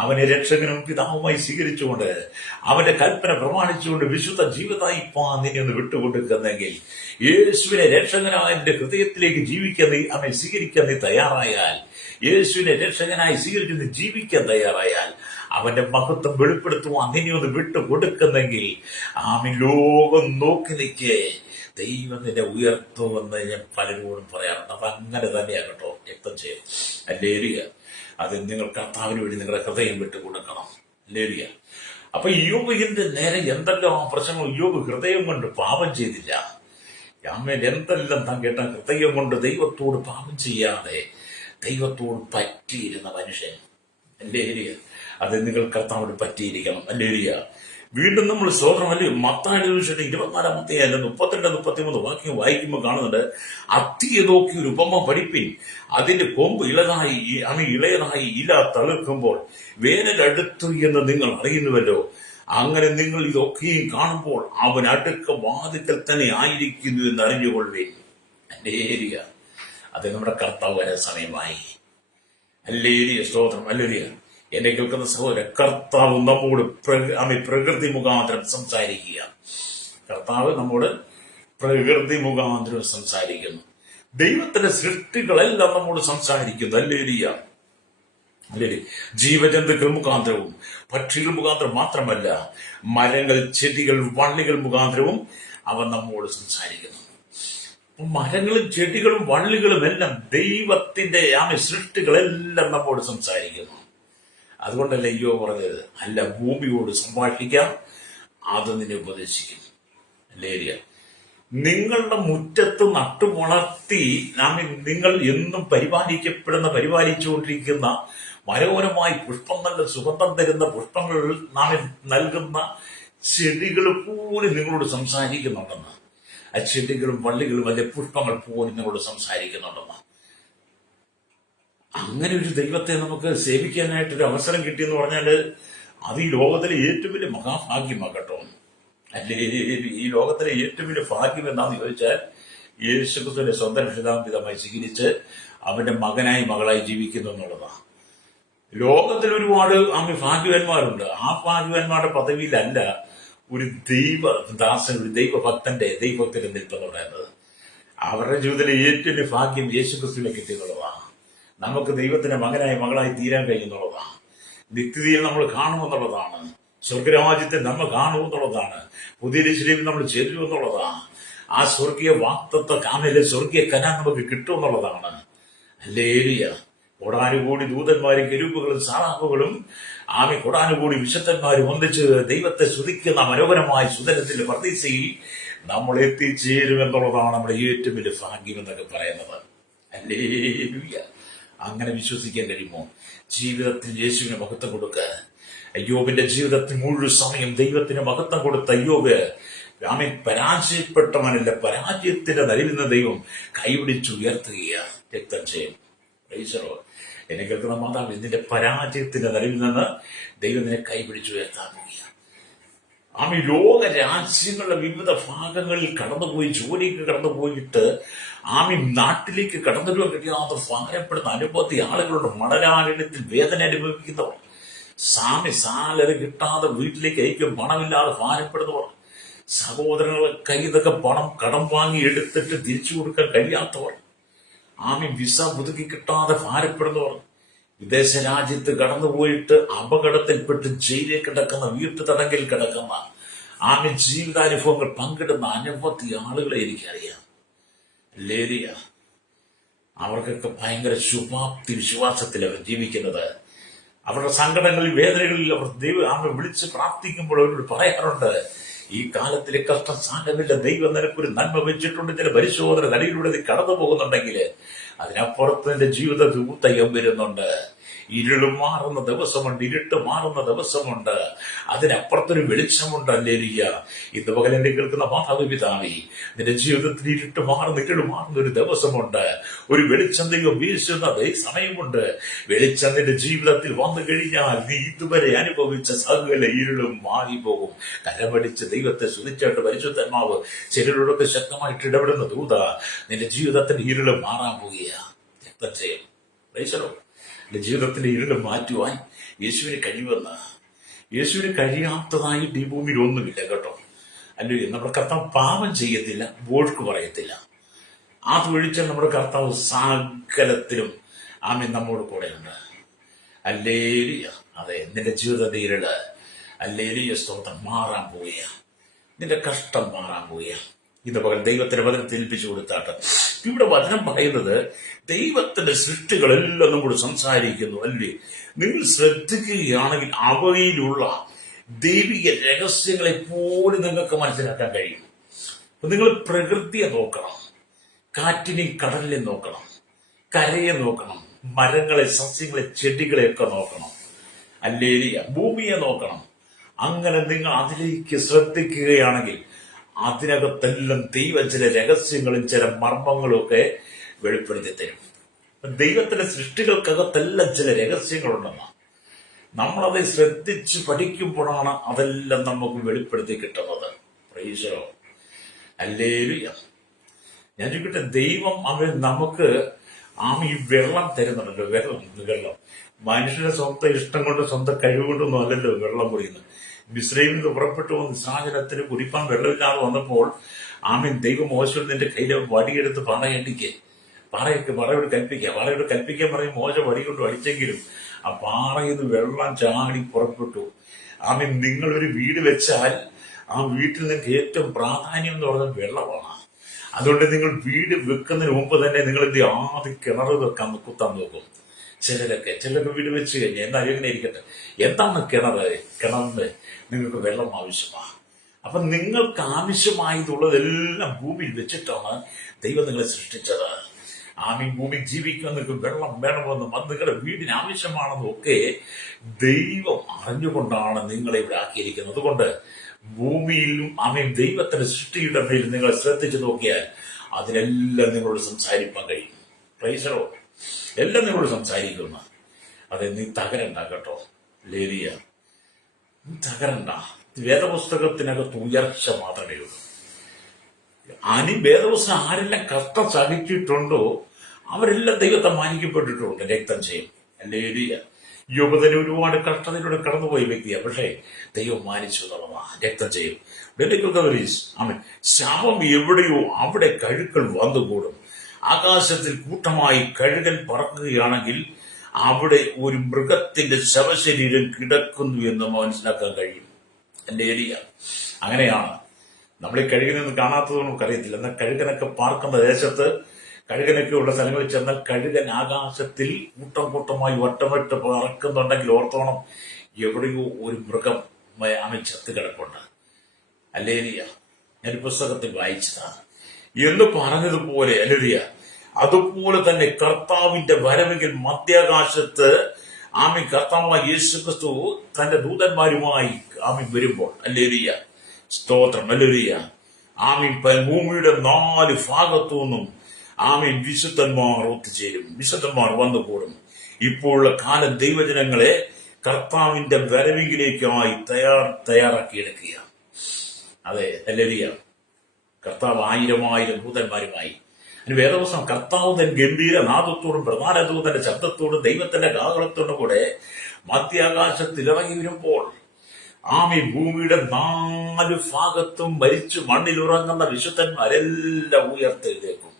അവനെ രക്ഷകനും പിതാവുമായി സ്വീകരിച്ചുകൊണ്ട് അവന്റെ കൽപ്പന പ്രമാണിച്ചുകൊണ്ട് വിശുദ്ധ ജീവിതമായിപ്പാൻ നിന്നെ ഒന്ന് വിട്ടുകൊടുക്കുന്നെങ്കിൽ, യേശുവിനെ രക്ഷകനായ എന്റെ ഹൃദയത്തിലേക്ക് ജീവിക്കാൻ അവനെ സ്വീകരിക്കാൻ നീ തയ്യാറായാൽ, യേശുവിനെ രക്ഷകനായി സ്വീകരിച്ച് നീ ജീവിക്കാൻ തയ്യാറായാൽ, അവന്റെ മഹത്വം വെളിപ്പെടുത്തുവാൻ നിന്നെ ഒന്ന് വിട്ടുകൊടുക്കുന്നെങ്കിൽ ലോകം നോക്കി നിൽക്കേ ദൈവം നിന്നെ ഉയർത്തുമെന്ന് ഞാൻ പലരോടും പറയാറുണ്ട്. അപ്പൊ അങ്ങനെ തന്നെയാകട്ടോ. രക്തം ചെയ്യും. അല്ലേലിയ. അത് നിങ്ങൾ കർത്താവിന് വേണ്ടി നിങ്ങളുടെ ഹൃദയം വിട്ടുകൊടുക്കണം. അല്ലേലിയ. അപ്പൊ യോബിന്റെ നേരെ എന്തെല്ലാം പ്രശ്നങ്ങൾ, യോബ് ഹൃദയം കൊണ്ട് പാപം ചെയ്തില്ല. എന്തെല്ലാം താൻ കേട്ട, ഹൃദയം കൊണ്ട് ദൈവത്തോട് പാപം ചെയ്യാതെ ദൈവത്തോട് പറ്റിയിരുന്ന മനുഷ്യൻ. അല്ലേലിയ. അത് നിങ്ങൾ കർത്താവിന് പറ്റിയിരിക്കണം. അല്ലേലിയ. വീണ്ടും നമ്മൾ സ്തോത്രമല്ലേ മത്തായിയുടെ സുവിശേഷം 24-ാം അധ്യായം 32-33 വാക്യം വായിക്കുമ്പോൾ കാണുന്നുണ്ട്, അത്തിയെ നോക്കി ഒരു ഉപമ പഠിപ്പിൻ, അതിന്റെ കൊമ്പ് ഇളയതായി ഇല തളിർക്കുമ്പോൾ വേനൽ അടുത്തു എന്ന് നിങ്ങൾ അറിയുന്നുവല്ലോ. അങ്ങനെ നിങ്ങൾ ഇതൊക്കെയും കാണുമ്പോൾ അവൻ അടുക്ക വാതിക്കൽ തന്നെ ആയിരിക്കുന്നു എന്ന് അറിഞ്ഞുകൊള്ളുവേൻ. അല്ലേലിയ. അത് നമ്മുടെ കർത്താവ് വരാൻ സമയമായി. അല്ലേലിയ. സ്തോത്രം. അല്ലേലിയ. എന്നെ കേൾക്കുന്ന സഹോദര, കർത്താവ് നമ്മോട് പ്രകൃതി മുഖാന്തരം സംസാരിക്കുക. കർത്താവ് നമ്മോട് പ്രകൃതി മുഖാന്തരം സംസാരിക്കുന്നു. ദൈവത്തിന്റെ സൃഷ്ടികളെല്ലാം നമ്മോട് സംസാരിക്കുന്നു. അല്ലേലിയ. ജീവജന്തുക്കൾ മുഖാന്തരവും പക്ഷികൾ മുഖാന്തരം മാത്രമല്ല, മരങ്ങൾ, ചെടികൾ, വള്ളികൾ മുഖാന്തരവും അവൻ നമ്മോട് സംസാരിക്കുന്നു. മരങ്ങളും ചെടികളും വള്ളികളും എല്ലാം ദൈവത്തിന്റെ സൃഷ്ടികളെല്ലാം നമ്മോട് സംസാരിക്കുന്നു. അതുകൊണ്ടല്ല അയ്യോ പറഞ്ഞത്, അല്ല ഭൂമിയോട് സംഭാഷിക്കാം, അത് നിന്നെ ഉപദേശിക്കും. അല്ലേരിയ. നിങ്ങളുടെ മുറ്റത്ത് നട്ടുവളർത്തി നിങ്ങൾ എന്നും പരിപാലിച്ചുകൊണ്ടിരിക്കുന്ന മനോഹരമായി പുഷ്പം, നല്ല സുഗന്ധം തരുന്ന പുഷ്പങ്ങൾ നാം നൽകുന്ന ചെടികൾ പോലും നിങ്ങളോട് സംസാരിക്കുന്നുണ്ടെന്ന്. ആ ചെടികളും വള്ളികളും അല്ലെ പുഷ്പങ്ങൾ പോലും നിങ്ങളോട് സംസാരിക്കുന്നുണ്ടെന്ന്. അങ്ങനെ ഒരു ദൈവത്തെ നമുക്ക് സേവിക്കാനായിട്ടൊരു അവസരം കിട്ടിയെന്ന് പറഞ്ഞാല് അത് ഈ ലോകത്തിലെ ഏറ്റവും വലിയ മഹാഭാഗ്യമാണ് കേട്ടോ. അല്ലേ, ഈ ലോകത്തിലെ ഏറ്റവും വലിയ ഭാഗ്യം എന്താണെന്ന് ചോദിച്ചാൽ യേശുക്രിസ്തുവിന്റെ സ്വന്തം രക്ഷിതാപിതാവായി സ്വീകരിച്ച് അവന്റെ മകനായി മകളായി ജീവിക്കുന്നു എന്നുള്ളതാണ്. ലോകത്തിൽ ഒരുപാട് ഭാഗ്യവാന്മാരുണ്ട്. ആ ഭാഗ്യവാന്മാരുടെ പദവിയിലല്ല ഒരു ദൈവദാസൻ, ഒരു ദൈവഭക്തന്റെ നിൽപ്പെന്ന് പറയുന്നത്. അവരുടെ ജീവിതത്തിലെ ഏറ്റവും വലിയ ഭാഗ്യം യേശുക്രിസ്തുവിലേക്ക് എത്തിയെന്നുള്ളതാണ്. നമുക്ക് ദൈവത്തിന്റെ മകനായി മകളായി തീരാൻ കഴിയുന്നുള്ളതാണ്. നിത്യതയിൽ നമ്മൾ കാണുമെന്നുള്ളതാണ്. സ്വർഗരാജ്യത്തെ നമ്മൾ കാണുമെന്നുള്ളതാണ്. പുതിയ ശരീരം നമ്മൾ ചേരുമെന്നുള്ളതാണ്. ആ സ്വർഗീയ വാക്തത്വ കാമയിലെ സ്വർഗീയ കനാൻ നമുക്ക് കിട്ടുമെന്നുള്ളതാണ്. ഹല്ലേലൂയ. കൊടാനുകൂടി ദൂതന്മാരും കെരൂബുകളും സാറാഫുകളും കൊടാനുകൂടി വിശുദ്ധന്മാരും ഒന്നിച്ച് ദൈവത്തെ സ്തുതിക്കുന്ന മനോഹരമായ സുതരത്തിന്റെ പ്രതീക്ഷയിൽ നമ്മൾ എത്തിച്ചേരുമെന്നുള്ളതാണ് നമ്മുടെ ഏറ്റവും വലിയ ഭാഗ്യം എന്നൊക്കെ പറയുന്നത്. ഹല്ലേലൂയ. അങ്ങനെ വിശ്വസിക്കാൻ കഴിയുമോ? ജീവിതത്തിൽ യേശുവിന് മഹത്വം കൊടുക്കുക. അയ്യോബിന്റെ ജീവിതത്തിൽ മുഴുവൻ സമയം ദൈവത്തിന് മഹത്വം കൊടുത്ത അയ്യോബ് പരാജയപ്പെട്ടവനല്ല, പരാജയത്തിന്റെ നടുവിൽ നിന്ന് ദൈവം കൈപിടിച്ചുയർത്തുകയാണ്. രക്തം ചെയ്യും. എന്നെ കേൾക്കുന്ന മാതാവ്, ഇതിന്റെ പരാജയത്തിന്റെ നടുവിൽ നിന്ന് ദൈവം നിന്നെ കൈപിടിച്ചുയർത്താൻ പോവുകയാണ്. ലോക രാജ്യങ്ങളുടെ വിവിധ ഭാഗങ്ങളിൽ കടന്നുപോയി, ജോലിക്ക് കടന്നുപോയിട്ട് നാട്ടിലേക്ക് കടന്നു വരാൻ കഴിയാതെ ഭാരപ്പെടുന്ന അനുഭവത്തി ആളുകളുടെ മണലാരണ്യത്തിൽ വേദന അനുഭവിക്കുന്നവർ, സാലറി കിട്ടാതെ വീട്ടിലേക്ക് അയക്കും പണമില്ലാതെ ഭാരപ്പെടുന്നവർ, സഹോദരങ്ങളെ കയ്യിൽ നിന്നൊക്കെ പണം കടം വാങ്ങി എടുത്തിട്ട് തിരിച്ചു കൊടുക്കാൻ കഴിയാത്തവർ, വിസ പുതുക്കി കിട്ടാതെ ഭാരപ്പെടുന്നവർ, വിദേശ രാജ്യത്ത് കടന്നുപോയിട്ട് അപകടത്തിൽപ്പെട്ട് ജയിലിൽ കിടക്കുന്ന, വീട്ടുതടങ്കിൽ കിടക്കുന്ന, ജീവിതാനുഭവങ്ങൾ പങ്കിടുന്ന അനവധി ആളുകളെ എനിക്കറിയാം. ലേരിയ. അവർക്കൊക്കെ ഭയങ്കര ശുഭാപ്തി വിശ്വാസത്തിൽ അവർ ജീവിക്കുന്നത്. അവരുടെ സങ്കടങ്ങളിൽ, വേദനകളിൽ അവർ വിളിച്ച് പ്രാർത്ഥിക്കുമ്പോൾ അവരോട് പറയാറുണ്ട്, ഈ കാലത്തിലെ കഷ്ടം സാരമില്ല, ദൈവം നിനക്കൊരു നന്മ വെച്ചിട്ടുണ്ട്. ചില പരിശോധന നടിയിലൂടെ നീ കടന്നു പോകുന്നുണ്ടെങ്കിൽ അതിനപ്പുറത്ത് നിന്റെ ജീവിതത്തിൽ ഊത്തയം വരുന്നുണ്ട്. ഇരുളും മാറുന്ന ദിവസമുണ്ട്, ഇരുട്ട് മാറുന്ന ദിവസമുണ്ട്, അതിനപ്പുറത്തൊരു വെളിച്ചമുണ്ട്. അല്ലേലിയ. ഇന്ന് പകൽ എന്നെ കേൾക്കുന്ന മാതാവ് പിതാവേ, നിന്റെ ജീവിതത്തിൽ ഇരുട്ട് മാറുന്ന ഒരു ദിവസമുണ്ട്. ഒരു വെളിച്ചം ദൈവം വീശുന്ന സമയമുണ്ട്. വെളിച്ചം നിന്റെ ജീവിതത്തിൽ വന്നു കഴിഞ്ഞാൽ നീ ഇതുവരെ അനുഭവിച്ച സകല ഇരുളും മാറിപ്പോകും. കരമടിച്ച് ദൈവത്തെ സ്തുതിച്ചായിട്ട് പരിശുദ്ധാത്മാവ് ചിലരോടൊക്കെ ശക്തമായിട്ട് ഇടപെടുന്ന ദൂത നിന്റെ ജീവിതത്തിന്റെ ഇരുള് മാറാൻ പോവുകയാണ്. രക്തം ചെയ്യും. എന്റെ ജീവിതത്തിന്റെ ഇരുള് മാറ്റുവാൻ യേശുവിന് കഴിയുമെന്ന്. യേശുവിന് കഴിയാത്തതായി ഈ ഭൂമിയിൽ ഒന്നുമില്ല കേട്ടോ. അല്ലെങ്കിൽ നമ്മുടെ കർത്താവ് പാപം ചെയ്യത്തില്ല, വോഴ്ക്ക് പറയത്തില്ല. അതൊഴിച്ചാൽ നമ്മുടെ കർത്താവ് സകലത്തിലും നമ്മോട് കൂടെയുണ്ട്. ഹല്ലേലൂയ. അതെ, നിന്റെ ജീവിതത്തിന്റെ ഇരുള് ഹല്ലേലൂയ സ്തോത്രം മാറാൻ പോവുകയാണ്. നിന്റെ കഷ്ടം മാറാൻ പോവുകയാണ്. ഇത് പകൽ ദൈവത്തിന്റെ വചനത്തിൽ ഏൽപ്പിച്ചു കൊടുത്താട്ട്. ഇവിടെ വചനം പറയുന്നത് ദൈവത്തിന്റെ സൃഷ്ടികളെല്ലാം നമ്മോട് സംസാരിക്കുന്നു. അല്ലേ, നിങ്ങൾ ശ്രദ്ധിക്കുകയാണെങ്കിൽ അവയിലുള്ള ദൈവിക രഹസ്യങ്ങളെ പോലും നിങ്ങൾക്ക് മനസ്സിലാക്കാൻ കഴിയും. നിങ്ങൾ പ്രകൃതിയെ നോക്കണം, കാറ്റിനെയും കടലിനെ നോക്കണം, കരയെ നോക്കണം, മരങ്ങളെ, സസ്യങ്ങളെ, ചെടികളെയൊക്കെ നോക്കണം. അല്ലേലിയ. ഭൂമിയെ നോക്കണം. അങ്ങനെ നിങ്ങൾ അതിലേക്ക് ശ്രദ്ധിക്കുകയാണെങ്കിൽ അതിനകത്തെല്ലാം ദൈവം ചില രഹസ്യങ്ങളും ചില മർമ്മങ്ങളും ഒക്കെ വെളിപ്പെടുത്തി തരും. ദൈവത്തിന്റെ സൃഷ്ടികൾക്കകത്തെല്ലാം ചില രഹസ്യങ്ങളുണ്ടെന്നാണ്. നമ്മളത് ശ്രദ്ധിച്ച് പഠിക്കുമ്പോഴാണ് അതെല്ലാം നമുക്ക് വെളിപ്പെടുത്തി കിട്ടുന്നത്. പ്രൈസോ. ഹല്ലേലൂയ. ഞാൻ ചോദിക്കട്ടെ, ദൈവം നമുക്ക് ഈ വെള്ളം തരുന്നുണ്ടല്ലോ, വെള്ളം മനുഷ്യന്റെ സ്വന്തം ഇഷ്ടം കൊണ്ടും സ്വന്തം കഴിവ് കൊണ്ടൊന്നും അല്ലല്ലോ വെള്ളം കുടിക്കുന്നത്. മിസ്രൈമിൽ നിന്ന് പുറപ്പെട്ടു വന്ന് സാഹചര്യത്തിന് കുടിപ്പാൻ വെള്ളമില്ലാതെ വന്നപ്പോൾ ആമീൻ ദൈവം മോശം നിന്റെ കയ്യിലെ വടിയെടുത്ത് പറയണ്ടിക്ക് പറയോട് കൽപ്പിക്കാൻ പറയും. മോശ വടി കൊണ്ട് അടിച്ചെങ്കിലും ആ പാറയിൽ നിന്ന് വെള്ളം ചാടി പുറപ്പെട്ടു. ആമീൻ നിങ്ങളൊരു വീട് വെച്ചാൽ ആ വീട്ടിൽ നിങ്ങൾക്ക് ഏറ്റവും പ്രാധാന്യം എന്ന് പറഞ്ഞാൽ വെള്ളമാണ്. അതുകൊണ്ട് നിങ്ങൾ വീട് വെക്കുന്നതിന് മുമ്പ് തന്നെ നിങ്ങൾ ആദ്യം കിണർ കുത്താൻ നോക്കും. ചിലരൊക്കെ വീട് വെച്ച് കഴിഞ്ഞാൽ എന്നാലും എങ്ങനെ ഇരിക്കട്ടെ, എന്താണ് കിണറിന് നിങ്ങൾക്ക് വെള്ളം ആവശ്യമാണ്. അപ്പൊ നിങ്ങൾക്ക് ആവശ്യമായതുള്ളതെല്ലാം ഭൂമിയിൽ വെച്ചിട്ടാണ് ദൈവം നിങ്ങളെ സൃഷ്ടിച്ചത്. ആമീൻ ഭൂമി ജീവിക്കാൻ നിങ്ങൾക്ക് വെള്ളം വേണമെന്നും അത് നിങ്ങളുടെ വീടിന് ആവശ്യമാണെന്നും ഒക്കെ ദൈവം അറിഞ്ഞുകൊണ്ടാണ് നിങ്ങളെ ഇവിടെ ആക്കിയിരിക്കുന്നത്. അതുകൊണ്ട് ഭൂമിയിലും ആമീൻ ദൈവത്തിന്റെ സൃഷ്ടിയുടെ മേൽ നിങ്ങൾ ശ്രദ്ധിച്ചു നോക്കിയാൽ അതിലെല്ലാം നിങ്ങളോട് സംസാരിക്കാൻ കഴിയും. പ്രൈസറോ എല്ലാം നിങ്ങളോട് സംസാരിക്കുന്നു. അതെ, നീ തകരണ്ട കേട്ടോ ലേലിയ, നീ തകരണ്ട. വേദപുസ്തകത്തിനകത്ത് ഉയർച്ച മാത്രമേ ഉള്ളൂ. വേദപുസ്തകം ആരെല്ലാം കഷ്ടം സഹിച്ചിട്ടുണ്ടോ അവരെല്ലാം ദൈവത്തെ മാനിക്കപ്പെട്ടിട്ടുണ്ട്. രക്തം ചെയ്യും ലേലിയ യുവതന് ഒരുപാട് കഷ്ടതയിലൂടെ കടന്നുപോയ വ്യക്തിയാണ്. പക്ഷേ ദൈവം മാനിച്ചു എന്നുള്ളതാണ്. രക്തം ചെയ്യും. ശാപം എവിടെയോ അവിടെ കഴുക്കൾ വന്നുകൂടും. ആകാശത്തിൽ കൂട്ടമായി കഴുകൻ പറക്കുകയാണെങ്കിൽ അവിടെ ഒരു മൃഗത്തിന്റെ ശവശരീരം കിടക്കുന്നു എന്ന് മനസ്സിലാക്കാൻ കഴിയും. എന്റെ ഏരിയ അങ്ങനെയാണ്. നമ്മൾ ഈ കഴുകനൊന്നും കാണാത്തത് നമുക്കറിയത്തില്ല. എന്നാൽ കഴുകനൊക്കെ പാർക്കുന്ന ദേശത്ത്, കഴുകനൊക്കെ ഉള്ള സ്ഥലങ്ങളിൽ ചെന്നാൽ കഴുകൻ ആകാശത്തിൽ കൂട്ടമായി വട്ടമിട്ട് പറക്കുന്നുണ്ടെങ്കിൽ ഓർത്തോണം എവിടെയോ ഒരു മൃഗം അവൻ ചത്ത് കിടപ്പുണ്ട്. അല്ലേലിയ, ഞാൻ പുസ്തകത്തിൽ വായിച്ചതാണ് എന്ന് പറഞ്ഞതുപോലെ. അല്ലേലിയ, അതുപോലെ തന്നെ കർത്താവിന്റെ വരവെങ്കിൽ മധ്യാകാശത്ത് കർത്താവായ യേശുക്രിസ്തു തന്റെ ദൂതന്മാരുമായി വരുമ്പോൾ, അല്ലേലിയ സ്തോത്രം, അല്ലേലിയ ഭൂമിയുടെ 4 ഭാഗത്തു നിന്നും വിശുദ്ധന്മാർ ഒത്തുചേരും, വിശുദ്ധന്മാർ വന്നുകൂടും. ഇപ്പോഴുള്ള കാലം ദൈവജനങ്ങളെ കർത്താവിന്റെ വരവിലേക്കായി തയ്യാറാക്കിയെടുക്കുക. അതെ, ഹല്ലേലൂയ. കർത്താവ് 1000 ദൂതന്മാരുമായി. വേദപുസ്തകം കർത്താവ് തൻ ഗംഭീര നാദത്തോടും പ്രധാന ദൂതന്റെ ശബ്ദത്തോടും ദൈവത്തിന്റെ കാഹളത്തോടും കൂടെ മധ്യാകാശത്തിൽ ഇറങ്ങി വരുമ്പോൾ ഭൂമിയുടെ 4 ഭാഗത്തും മരിച്ചു മണ്ണിലുറങ്ങുന്ന വിശുദ്ധന്മാരെല്ലാം ഉയർത്തെഴുന്നേക്കും.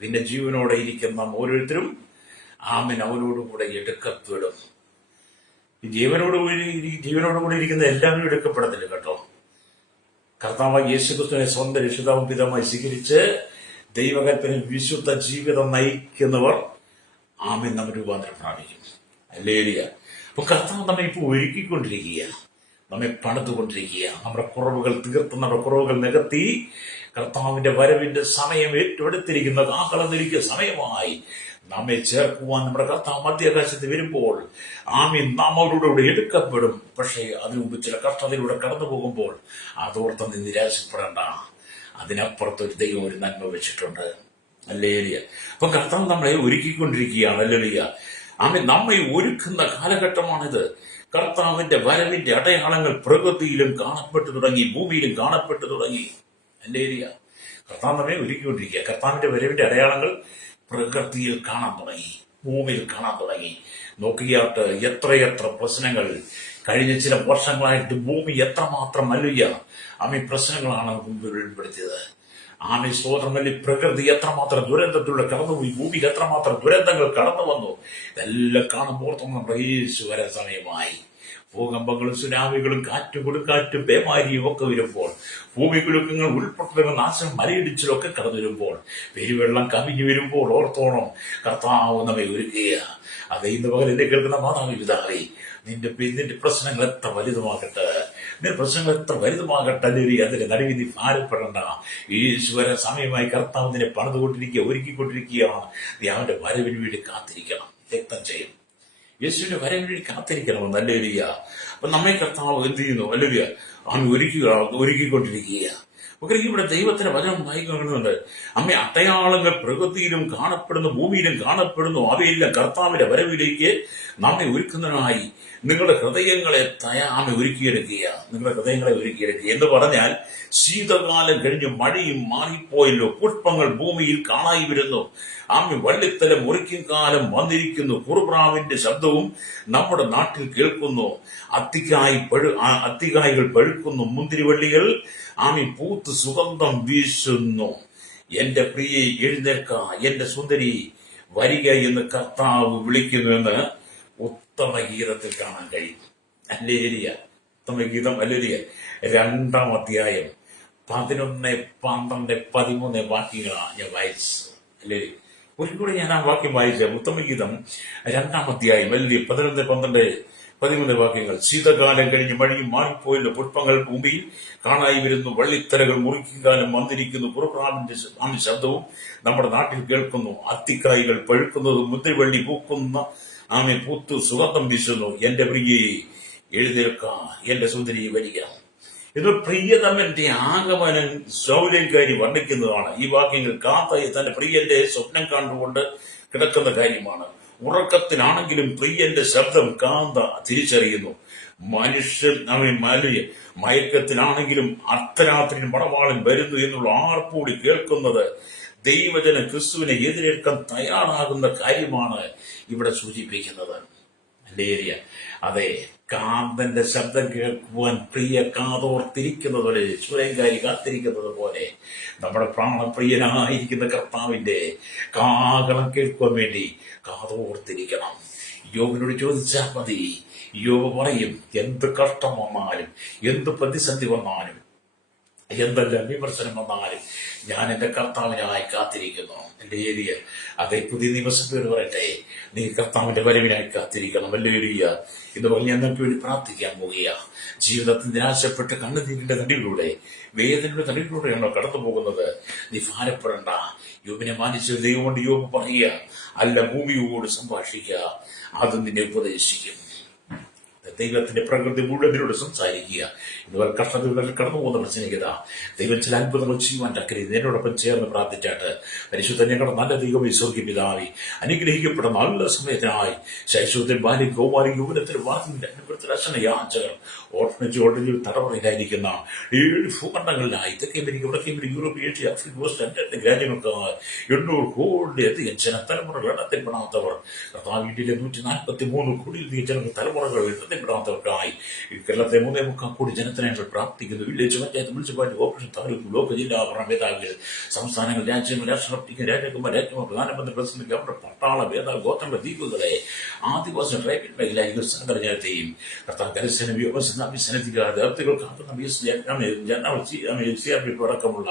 പിന്നെ ജീവനോടെ ഇരിക്കുന്ന ഓരോരുത്തരും അവനോടുകൂടെ എടുക്കപ്പെടും. ജീവനോടുകൂടി ഇരിക്കുന്ന എല്ലാവരും എടുക്കപ്പെടത്തില്ല കേട്ടോ. കർത്താവ് യേശുക്രിസ്തുവിനെ സ്വന്തം രക്ഷിതാവും പിതാവുമായി സ്വീകരിച്ച് ദൈവകൽപ്പന വിശുദ്ധ ജീവിതം നയിക്കുന്നവർ നമ്മ രൂപാന്തരം പ്രാപിക്കും. ഹല്ലേലൂയ. അപ്പൊ കർത്താവ് നമ്മെ ഇപ്പൊ ഒരുക്കിക്കൊണ്ടിരിക്കുക, നമ്മെ പണിതുകൊണ്ടിരിക്കുക. നമ്മുടെ കുറവുകൾ തീർത്ത്, നമ്മുടെ കുറവുകൾ നികത്തി കർത്താവിന്റെ വരവിന്റെ സമയം ഏറ്റെടുത്തിരിക്കുന്ന കാഹളത്തിരിക്കുന്ന സമയമായി നമ്മെ ചേർക്കുവാൻ നമ്മുടെ കർത്താവ് മധ്യാകാശത്ത് വരുമ്പോൾ നാം അവരുടെ കൂടെ എടുക്കപ്പെടും. പക്ഷേ അതിനു മുമ്പ് ചില കഷ്ടതയിലൂടെ കടന്നു പോകുമ്പോൾ അതോർത്ത് നീ നിരാശപ്പെടേണ്ട. അതിനപ്പുറത്തൊരു ദൈവം ഒരു നന്മ വെച്ചിട്ടുണ്ട്. ഹല്ലേലൂയ. അപ്പൊ കർത്താവ് നമ്മളെ ഒരുക്കിക്കൊണ്ടിരിക്കുകയാണ്. ഹല്ലേലൂയ. നമ്മെ ഒരുക്കുന്ന കാലഘട്ടമാണിത്. കർത്താവിന്റെ വരവിന്റെ അടയാളങ്ങൾ പ്രകൃതിയിലും കാണപ്പെട്ടു തുടങ്ങി, ഭൂമിയിലും കാണപ്പെട്ടു തുടങ്ങി. ഹല്ലേലൂയ. കർത്താവ് നമ്മെ ഒരുക്കിക്കൊണ്ടിരിക്കുക. കർത്താവിന്റെ വരവിന്റെ അടയാളങ്ങൾ പ്രകൃതിയിൽ കാണാൻ തുടങ്ങി, ഭൂമിയിൽ കാണാൻ തുടങ്ങി. നോക്കിയാട്ട് എത്രയെത്ര പ്രശ്നങ്ങൾ കഴിഞ്ഞ ചില വർഷങ്ങളായിട്ട് ഭൂമി എത്രമാത്രം അല്ലുയ്യ പ്രശ്നങ്ങളാണ് ഉൾപ്പെടുത്തിയത്. സ്തോത്രമല്ലി പ്രകൃതി എത്രമാത്രം ദുരന്തത്തിലൂടെ കടന്നുപോയി, ഭൂമിയിൽ എത്രമാത്രം ദുരന്തങ്ങൾ കടന്നു വന്നു. ഇതെല്ലാം കാണുമ്പോൾ നമ്മുടെ യേശു വരാൻ സമയമായി. ഭൂകമ്പങ്ങളും സുനാമികളും കാറ്റും കൊടുങ്കാറ്റും പേമാരിയും ഒക്കെ വരുമ്പോൾ, ഭൂമി കുലുക്കങ്ങൾ, ഉൾപ്പൊട്ടലുകൾ, നാശം, മലയിടിച്ചിലൊക്കെ കടന്നു വരുമ്പോൾ, പെരുവെള്ളം കവിഞ്ഞു വരുമ്പോൾ ഓർത്തോണം കർത്താവ് നമ്മെ ഒരുക്കുക. അത് ഇന്ന് പകൽ എന്നെ കേൾക്കുന്ന മാതാപിതാവേ, നിന്റെ പ്രശ്നങ്ങൾ എത്ര വലുതുമാകട്ടെ, നിന്റെ പ്രശ്നങ്ങൾ എത്ര വലുതുമാകട്ടെ, അതിന്റെ നടുവിൽ നീ ഭാരപ്പെടണ്ട. ഈശ്വര സമയമായി കർത്താവ് നിന്നെ പണിതുകൊണ്ടിരിക്കുക, ഒരുക്കിക്കൊണ്ടിരിക്കുകയാണ്. നീ അവന്റെ വരവിന് വേണ്ടി കാത്തിരിക്കണം. രക്തം ചെയ്യും യേശുവിന്റെ വരവിന് വേണ്ടി കാത്തിരിക്കണമെന്ന്. ഹല്ലേലൂയ. അപ്പൊ നമ്മെ കർത്താവ് എന്ത് ചെയ്യുന്നു? ഹല്ലേലൂയ. അവൻ ഒരുക്കിക്കൊണ്ടിരിക്കുക. ഒക്കെ ഇവിടെ ദൈവത്തിന്റെ വചനം വായിക്കുന്നുണ്ട്. അമ്മ അടയാളങ്ങൾ പ്രകൃതിയിലും കാണപ്പെടുന്നു, ഭൂമിയിലും കാണപ്പെടുന്നു. അവയെല്ലാം കർത്താവിന്റെ വരവിലേക്ക് നമ്മെ ഒരുക്കുന്നതിനായി നിങ്ങളുടെ ഹൃദയങ്ങളെ ആമ ഒരുക്കിയെടുക്കുക. നിങ്ങളുടെ ഹൃദയങ്ങളെ ഒരുക്കിയെടുക്കുക എന്ന് പറഞ്ഞാൽ, ശീതകാലം കഴിഞ്ഞ് മഴയും മാറിപ്പോയല്ലോ, പുഷ്പങ്ങൾ ഭൂമിയിൽ കാണായി വരുന്നു. ആമി വള്ളിത്തല മുറിക്കും കാലം വന്നിരിക്കുന്നു. കുറുപ്രാവിന്റെ ശബ്ദവും നമ്മുടെ നാട്ടിൽ കേൾക്കുന്നു. അത്തിക്കായ്കൾ പഴുക്കുന്നു, മുന്തിരിവള്ളികൾ ആമി പൂത്ത് സുഗന്ധം വീശുന്നു. എന്റെ പ്രിയെ എഴുന്നേൽക്ക, എന്റെ സുന്ദരി വരിക എന്ന് കർത്താവ് വിളിക്കുന്നുവെന്ന് ഉത്തമഗീതത്തിൽ കാണാൻ കഴിയും. ഹല്ലേലൂയ. ഉത്തമഗീതം ഹല്ലേലൂയ 2-ാം അധ്യായം 11, 12, 13 വാക്യങ്ങളാണ് ഞാൻ വായിച്ചത്. ഹല്ലേലൂയ. ഒരിക്കൽ കൂടെ ഞാൻ ആ വാക്യം വായിച്ച ഉത്തമഗീതം 2-ാം അധ്യായം 11, 12, 13 വാക്യങ്ങൾ. ശീതകാലം കഴിഞ്ഞ് മഴയും മാറിപ്പോയല്ലോ, പുഷ്പങ്ങൾ ഭൂമിയിൽ കാണായി വരുന്നു. വള്ളിത്തലകൾ മുറിക്കും കാലം വന്നിരിക്കുന്നു. പുറപ്രാവിന്റെ ശബ്ദവും നമ്മുടെ നാട്ടിൽ കേൾക്കുന്നു. അത്തിക്കായ്കൾ പഴുക്കുന്നതും മുന്തിരിവള്ളി പൂക്കുന്ന ആമെ പൂത്തു സുഗന്ധം വീശുന്നു. എന്റെ പ്രിയെ എഴുന്നേൽക്ക, എന്റെ സുന്ദരി വരിക. ഇത് പ്രിയതമന്റെ ആഗമനം ശൗര്യൻകാരി വർണ്ണിക്കുന്നതാണ്. ഈ വാക്യങ്ങൾ കാത്തായി തന്റെ പ്രിയന്റെ സ്വപ്നം കണ്ടുകൊണ്ട് കിടക്കുന്ന കാര്യമാണ്. ഉറക്കത്തിലാണെങ്കിലും പ്രിയന്റെ ശബ്ദം കാന്ത തിരിച്ചറിയുന്നു. മനുഷ്യൻ മയക്കത്തിലാണെങ്കിലും അർദ്ധരാത്രി മണവാളൻ വരുന്നു എന്നുള്ള ആർപ്പൂടി കേൾക്കുന്നത് ദൈവജന ക്രിസ്തുവിനെ എതിരേൽക്കാൻ തയ്യാറാകുന്ന കാര്യമാണ് ഇവിടെ സൂചിപ്പിക്കുന്നത്. അതെ, കാന്തന്റെ ശബ്ദം കേൾക്കുവാൻ പ്രിയ കാതോർത്തിരിക്കുന്നത് പോലെ, ചുരങ്കാരി കാത്തിരിക്കുന്നത് പോലെ നമ്മുടെ പ്രാണപ്രിയനായിരിക്കുന്ന കർത്താവിന്റെ കാഹളം കേൾക്കുവാൻ വേണ്ടി കാതോർത്തിരിക്കണം. യോബിനോട് ചോദിച്ചാൽ മതി, യോബ് പറയും, എന്ത് കഷ്ടം വന്നാലും, എന്ത് പ്രതിസന്ധി വന്നാലും, എന്തെല്ലാം വിമർശനം വന്നാലും ഞാൻ എന്റെ കർത്താവിനായി കാത്തിരിക്കുന്നു. എന്റെ ഏരിയ അതേ പുതിയ നിയമസഭയോട് പറയട്ടെ, നീ കർത്താവിന്റെ വരവിനായി കാത്തിരിക്കണം. ഹല്ലേലൂയ. എന്ന് പറഞ്ഞ് ഞങ്ങൾക്ക് വേണ്ടി പ്രാർത്ഥിക്കാൻ പോകുക. ജീവിതത്തിൽ നിരാശപ്പെട്ട് കണ്ണുനീരിന്റെ നടിയിലൂടെ, വേദനയുടെ നടിയിലൂടെയാണോ കടന്നു പോകുന്നത്? നീ ഭാരപ്പെടണ്ട. യോബിനെ മാനിച്ച ദൈവം കൊണ്ട് യോബ് പറയുക, അല്ല ഭൂമിയോട് സംഭാഷിക്കുക, അത് നിന്നെ ഉപദേശിക്കും. ദൈവത്തിന്റെ പ്രകൃതി മുഴുവനോട് സംസാരിക്കുക. ഇതുപോലെ കഷ്ടതകളിൽ കടന്നു പോകുന്ന സ്നേഹിത, ദൈവം ചില അത്ഭുതങ്ങൾ ചെയ്യുവാൻ തക്കരുത്. എന്നോടൊപ്പം ചേർന്ന് പ്രാർത്ഥിച്ചാട്ട്, പരിശുദ്ധ ഞങ്ങളുടെ നല്ല ദൈവമേ, സ്വർഗ്ഗീയ പിതാവേ, അനുഗ്രഹിക്കപ്പെട്ട നല്ല സമയത്തിനായി ശൈശവത്തിൽ ബാല്യം കൗമാരി യൗവനത്തിൽ വാർത്തയുടെ അനുഭവത്തിൽ അച്ഛന യാചകൾ ഓർഫനേജ് തലമുറയിലായിരിക്കുന്ന 7 ഭൂഖണ്ഡങ്ങളിലായി തെക്കേ അമേരിക്ക, വടക്കേ America, Europe, Asia, Africa, west Antarctic രാജ്യങ്ങൾക്ക് 800 കോടിയധികം ജന തലമുറകൾ എണ്ണത്തിൽപ്പെടാത്തവർ, കർത്താവിന്റെ 143 കോടിയിലധികം ജനങ്ങൾ തലമുറകൾ എണ്ണത്തിൽപ്പെടാത്തവർക്കായി കേരളത്തെ 3.25 കോടി ജനത്തിനെ പ്രാർത്ഥിക്കുന്നു. Village panchayat, municipality, operation taluk, block, ജില്ലാ മേധാവികൾ, സംസ്ഥാനങ്ങൾ, രാജ്യങ്ങൾ, രാഷ്ട്രപതി, രാജകുമാർ, രാജ്യകുമാർ, പ്രധാനമന്ത്രി, പ്രസിഡന്റ്, ഗവർണർ, പട്ടാള മേധാവി, ഗോത്രങ്ങളുടെ ദ്വീപുകളെ, ആദിവാസി ട്രൈബൽ മേഖല, സംഘടന ജനത്തെയും കർത്താവ് കരസേന, വ്യോമസേന, സൈനിക ദൗത്യങ്ങൾ കാക്കുന്ന അടക്കമുള്ള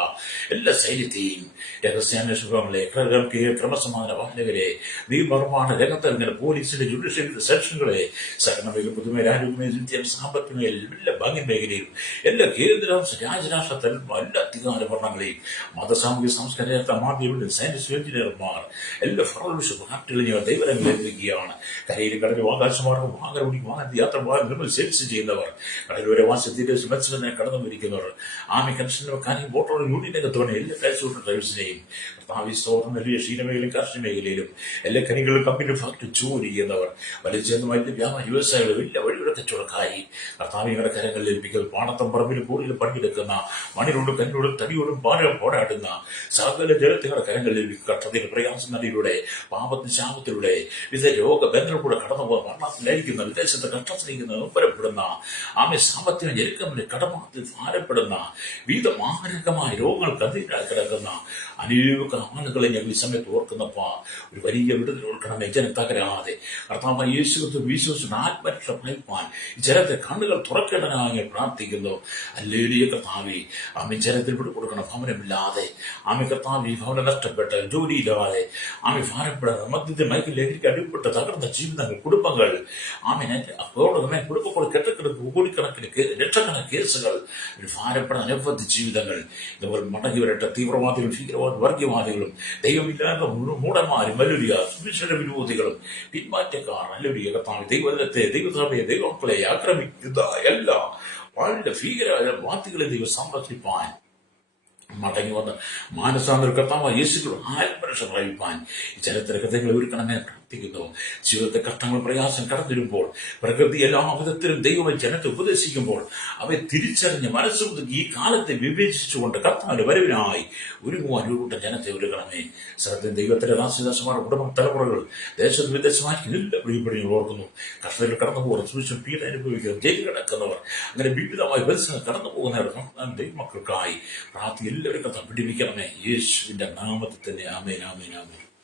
എല്ലാ സൈന്യത്തെയും, രഹസ്യാന്വേഷണ വിഭാഗങ്ങളെ, ക്രമസമാധാന വാഹനകരെ, നിയമനിർമ്മാണ രംഗത്ത് പോലീസിന്റെ ജുഡീഷ്യൽ സെക്ഷനുകളെ, സഹകരണ പുതുമ, രാജ്യ സാമ്പത്തിക എല്ലാ ഭംഗി മേഖലയിലും, എല്ലാ കേന്ദ്ര രാജരാഷ്ട്ര എല്ലാ അധികാര ഭരണങ്ങളെയും, മതസാമൂഹിക സാംസ്കാരിക മാധ്യമങ്ങളിൽ സയൻസ് എഞ്ചിനീയർമാർ, എല്ലാ ഫറോവിഷ പാർട്ടികളും ഞങ്ങൾ ദൈവരങ്ങളിൽ എത്തിക്കുകയാണ്. കരയിലും കടലും ആകാശമാർഗം വാഹന യാത്ര നിർമ്മൽ സെയിൽസ് ചെയ്യുന്നവർ, കടലോര വാസത്തിന്റെ മത്സരത്തിനെ കടന്നു വരിക്കുന്നവർ, ആമി കൺസ്ട്രക്ഷൻ കാര്യം ബോട്ടോർ യൂണിയനകത്തോടെ എല്ലാ കാഴ്ച ഡ്രൈവേഴ്സിനെയും, വലിയ ക്ഷീരമേഖലയും കാർഷിക മേഖലയിലും എല്ലാ ഖനികളിലും കമ്പനി ഫാക്ടറി ജോലി ചെയ്യുന്നവർ, വലിയ വ്യാപാര വ്യവസായികളും എല്ലാ വഴിയുടെ കച്ചവടക്കാരി കർത്താവിയുടെ കരങ്ങളിൽ ഏൽപ്പിക്കൽ, പാടത്തും പറമ്പിലും കൂടുതലും പണിയെടുക്കുന്ന, മണ്ണിനോടും കല്ലിനോടും തടിയോടും പോരാടുന്ന സകല ജനത്തിങ്ങളുടെ കരങ്ങളിൽ കഷ്ടതയുടെ പ്രയാസം നദിയിലൂടെ, പാപത്തിന് ശാപത്തിലൂടെ, വിവിധ രോഗബന്ധങ്ങളിലൂടെ കടന്നു പോകുന്ന, മരണത്തിലായിരിക്കുന്ന, വിദേശത്ത് കഷ്ടത്തിലിരിക്കുന്ന, ഉപരപ്പെടുന്ന, ആമെ സാമ്പത്തിക ഞെരുക്കമിൽ കടമാത്തിൽ ഭാരപ്പെടുന്ന, വിവിധ മാരകമായ രോഗങ്ങൾക്ക് അധീനരായി കിടക്കുന്ന അനേക ആളുകളെ ഞങ്ങൾ ഈ സമയത്ത് ഓർക്കുന്നപ്പ ഒരു വലിയ വിടുതൽ കൊടുക്കണമേ. ജനം തകരാതെ കർത്താവ് യേശുക്രിസ്തു വിശ്വസിച്ച് ആത്മരക്ഷ ഭയപ്പാൻ ജനത്തെ കണ്ണുകൾ തുറക്കേണ്ടനായി പ്രാർത്ഥിക്കുന്നു. ഹല്ലേലൂയ. കർത്താവേ, ആമെ ജനത്തിൽ വിട്ടു കൊടുക്കണം. ഭവനമില്ലാതെ, ആമെ കർത്താവ് ഭവനം നഷ്ടപ്പെട്ട് ജോലിയില്ലാതെ, ആമെ ഭാരപ്പെടുന്ന, മദ്യത്തെ മയക്കിൽ ലഹരിക്ക് അടിപ്പെട്ട് തകർന്ന ജീവിതങ്ങൾ, കുടുംബങ്ങൾ, ആമെ അതോടൊപ്പം കുടുംബങ്ങൾ കെട്ടിക്കിടക്ക് കോടിക്കണക്കിന് ലക്ഷക്കണക്കിന് കേസുകൾ, ഭാരപ്പെടുന്ന അനവധി ജീവിതങ്ങൾ ഇതുപോലെ മടങ്ങി വരട്ടെ. തീവ്രവാദികൾ, ഭീകരവാദ വർഗീയവാദികളും, ദൈവമില്ലാത്ത മൂടന്മാരും, വലിയ സുവിശേഷ വിരോധികളും, പിന്മാറ്റക്കാർ, അല്ലുരിയ കർത്താവ് ദൈവത്തെ, ദൈവസഭയെ, ദൈവമക്കളെ ആക്രമിക്കുന്ന എല്ലാ വളരെ ഭീകരമായ വാദികളെ ദൈവം സംരക്ഷിപ്പാൻ മടങ്ങി വന്ന് മാനസാന്തര കർത്താവ് യേശുക്കളും ആത്മരക്ഷ പ്രാപിപ്പാൻ ഈ ചരിത്ര കഥകളെ ഒരുക്കണമേ പ്രാർത്ഥിക്കുന്നു. ജീവിതത്തെ കഷ്ടങ്ങൾ പ്രയാസം കടന്നിരുമ്പോൾ പ്രകൃതി എല്ലാ വിധത്തിലും ദൈവമായി ജനത്തെ ഉപദേശിക്കുമ്പോൾ അവയെ തിരിച്ചറിഞ്ഞ് മനസ്സുപുതുക്കി ഈ കാലത്തെ വിവേചിച്ചുകൊണ്ട് കർത്താവിന്റെ വരവിനായി ഒരുങ്ങുവാൻ ഒരു ജനത്തെ ഒരുക്കണമേ. സത്യം ദൈവത്തിന്റെ ദാസദാസന്മാർ ഉടമ തലമുറകൾ ദേശത്ത് വിദേശമായിരിക്കും എല്ലാവരും ഇവിടെ ഓർക്കുന്നു. കഷ്ടത്തിൽ കടന്നു പോകുന്ന സൂക്ഷ്മ പീഡ അനുഭവിക്കുന്ന ജയിലിൽ കിടക്കുന്നവർ അങ്ങനെ വിവിധമായ ബന്ധങ്ങൾ കടന്നു പോകുന്നവർ ദൈവമക്കൾക്കായി പ്രാർത്ഥി എല്ലാവരും കഥ പിടിപ്പിക്കണമേ. യേശുവിന്റെ നാമത്തിൽ തന്നെ ആമേൻ ആമേൻ ആമേൻ.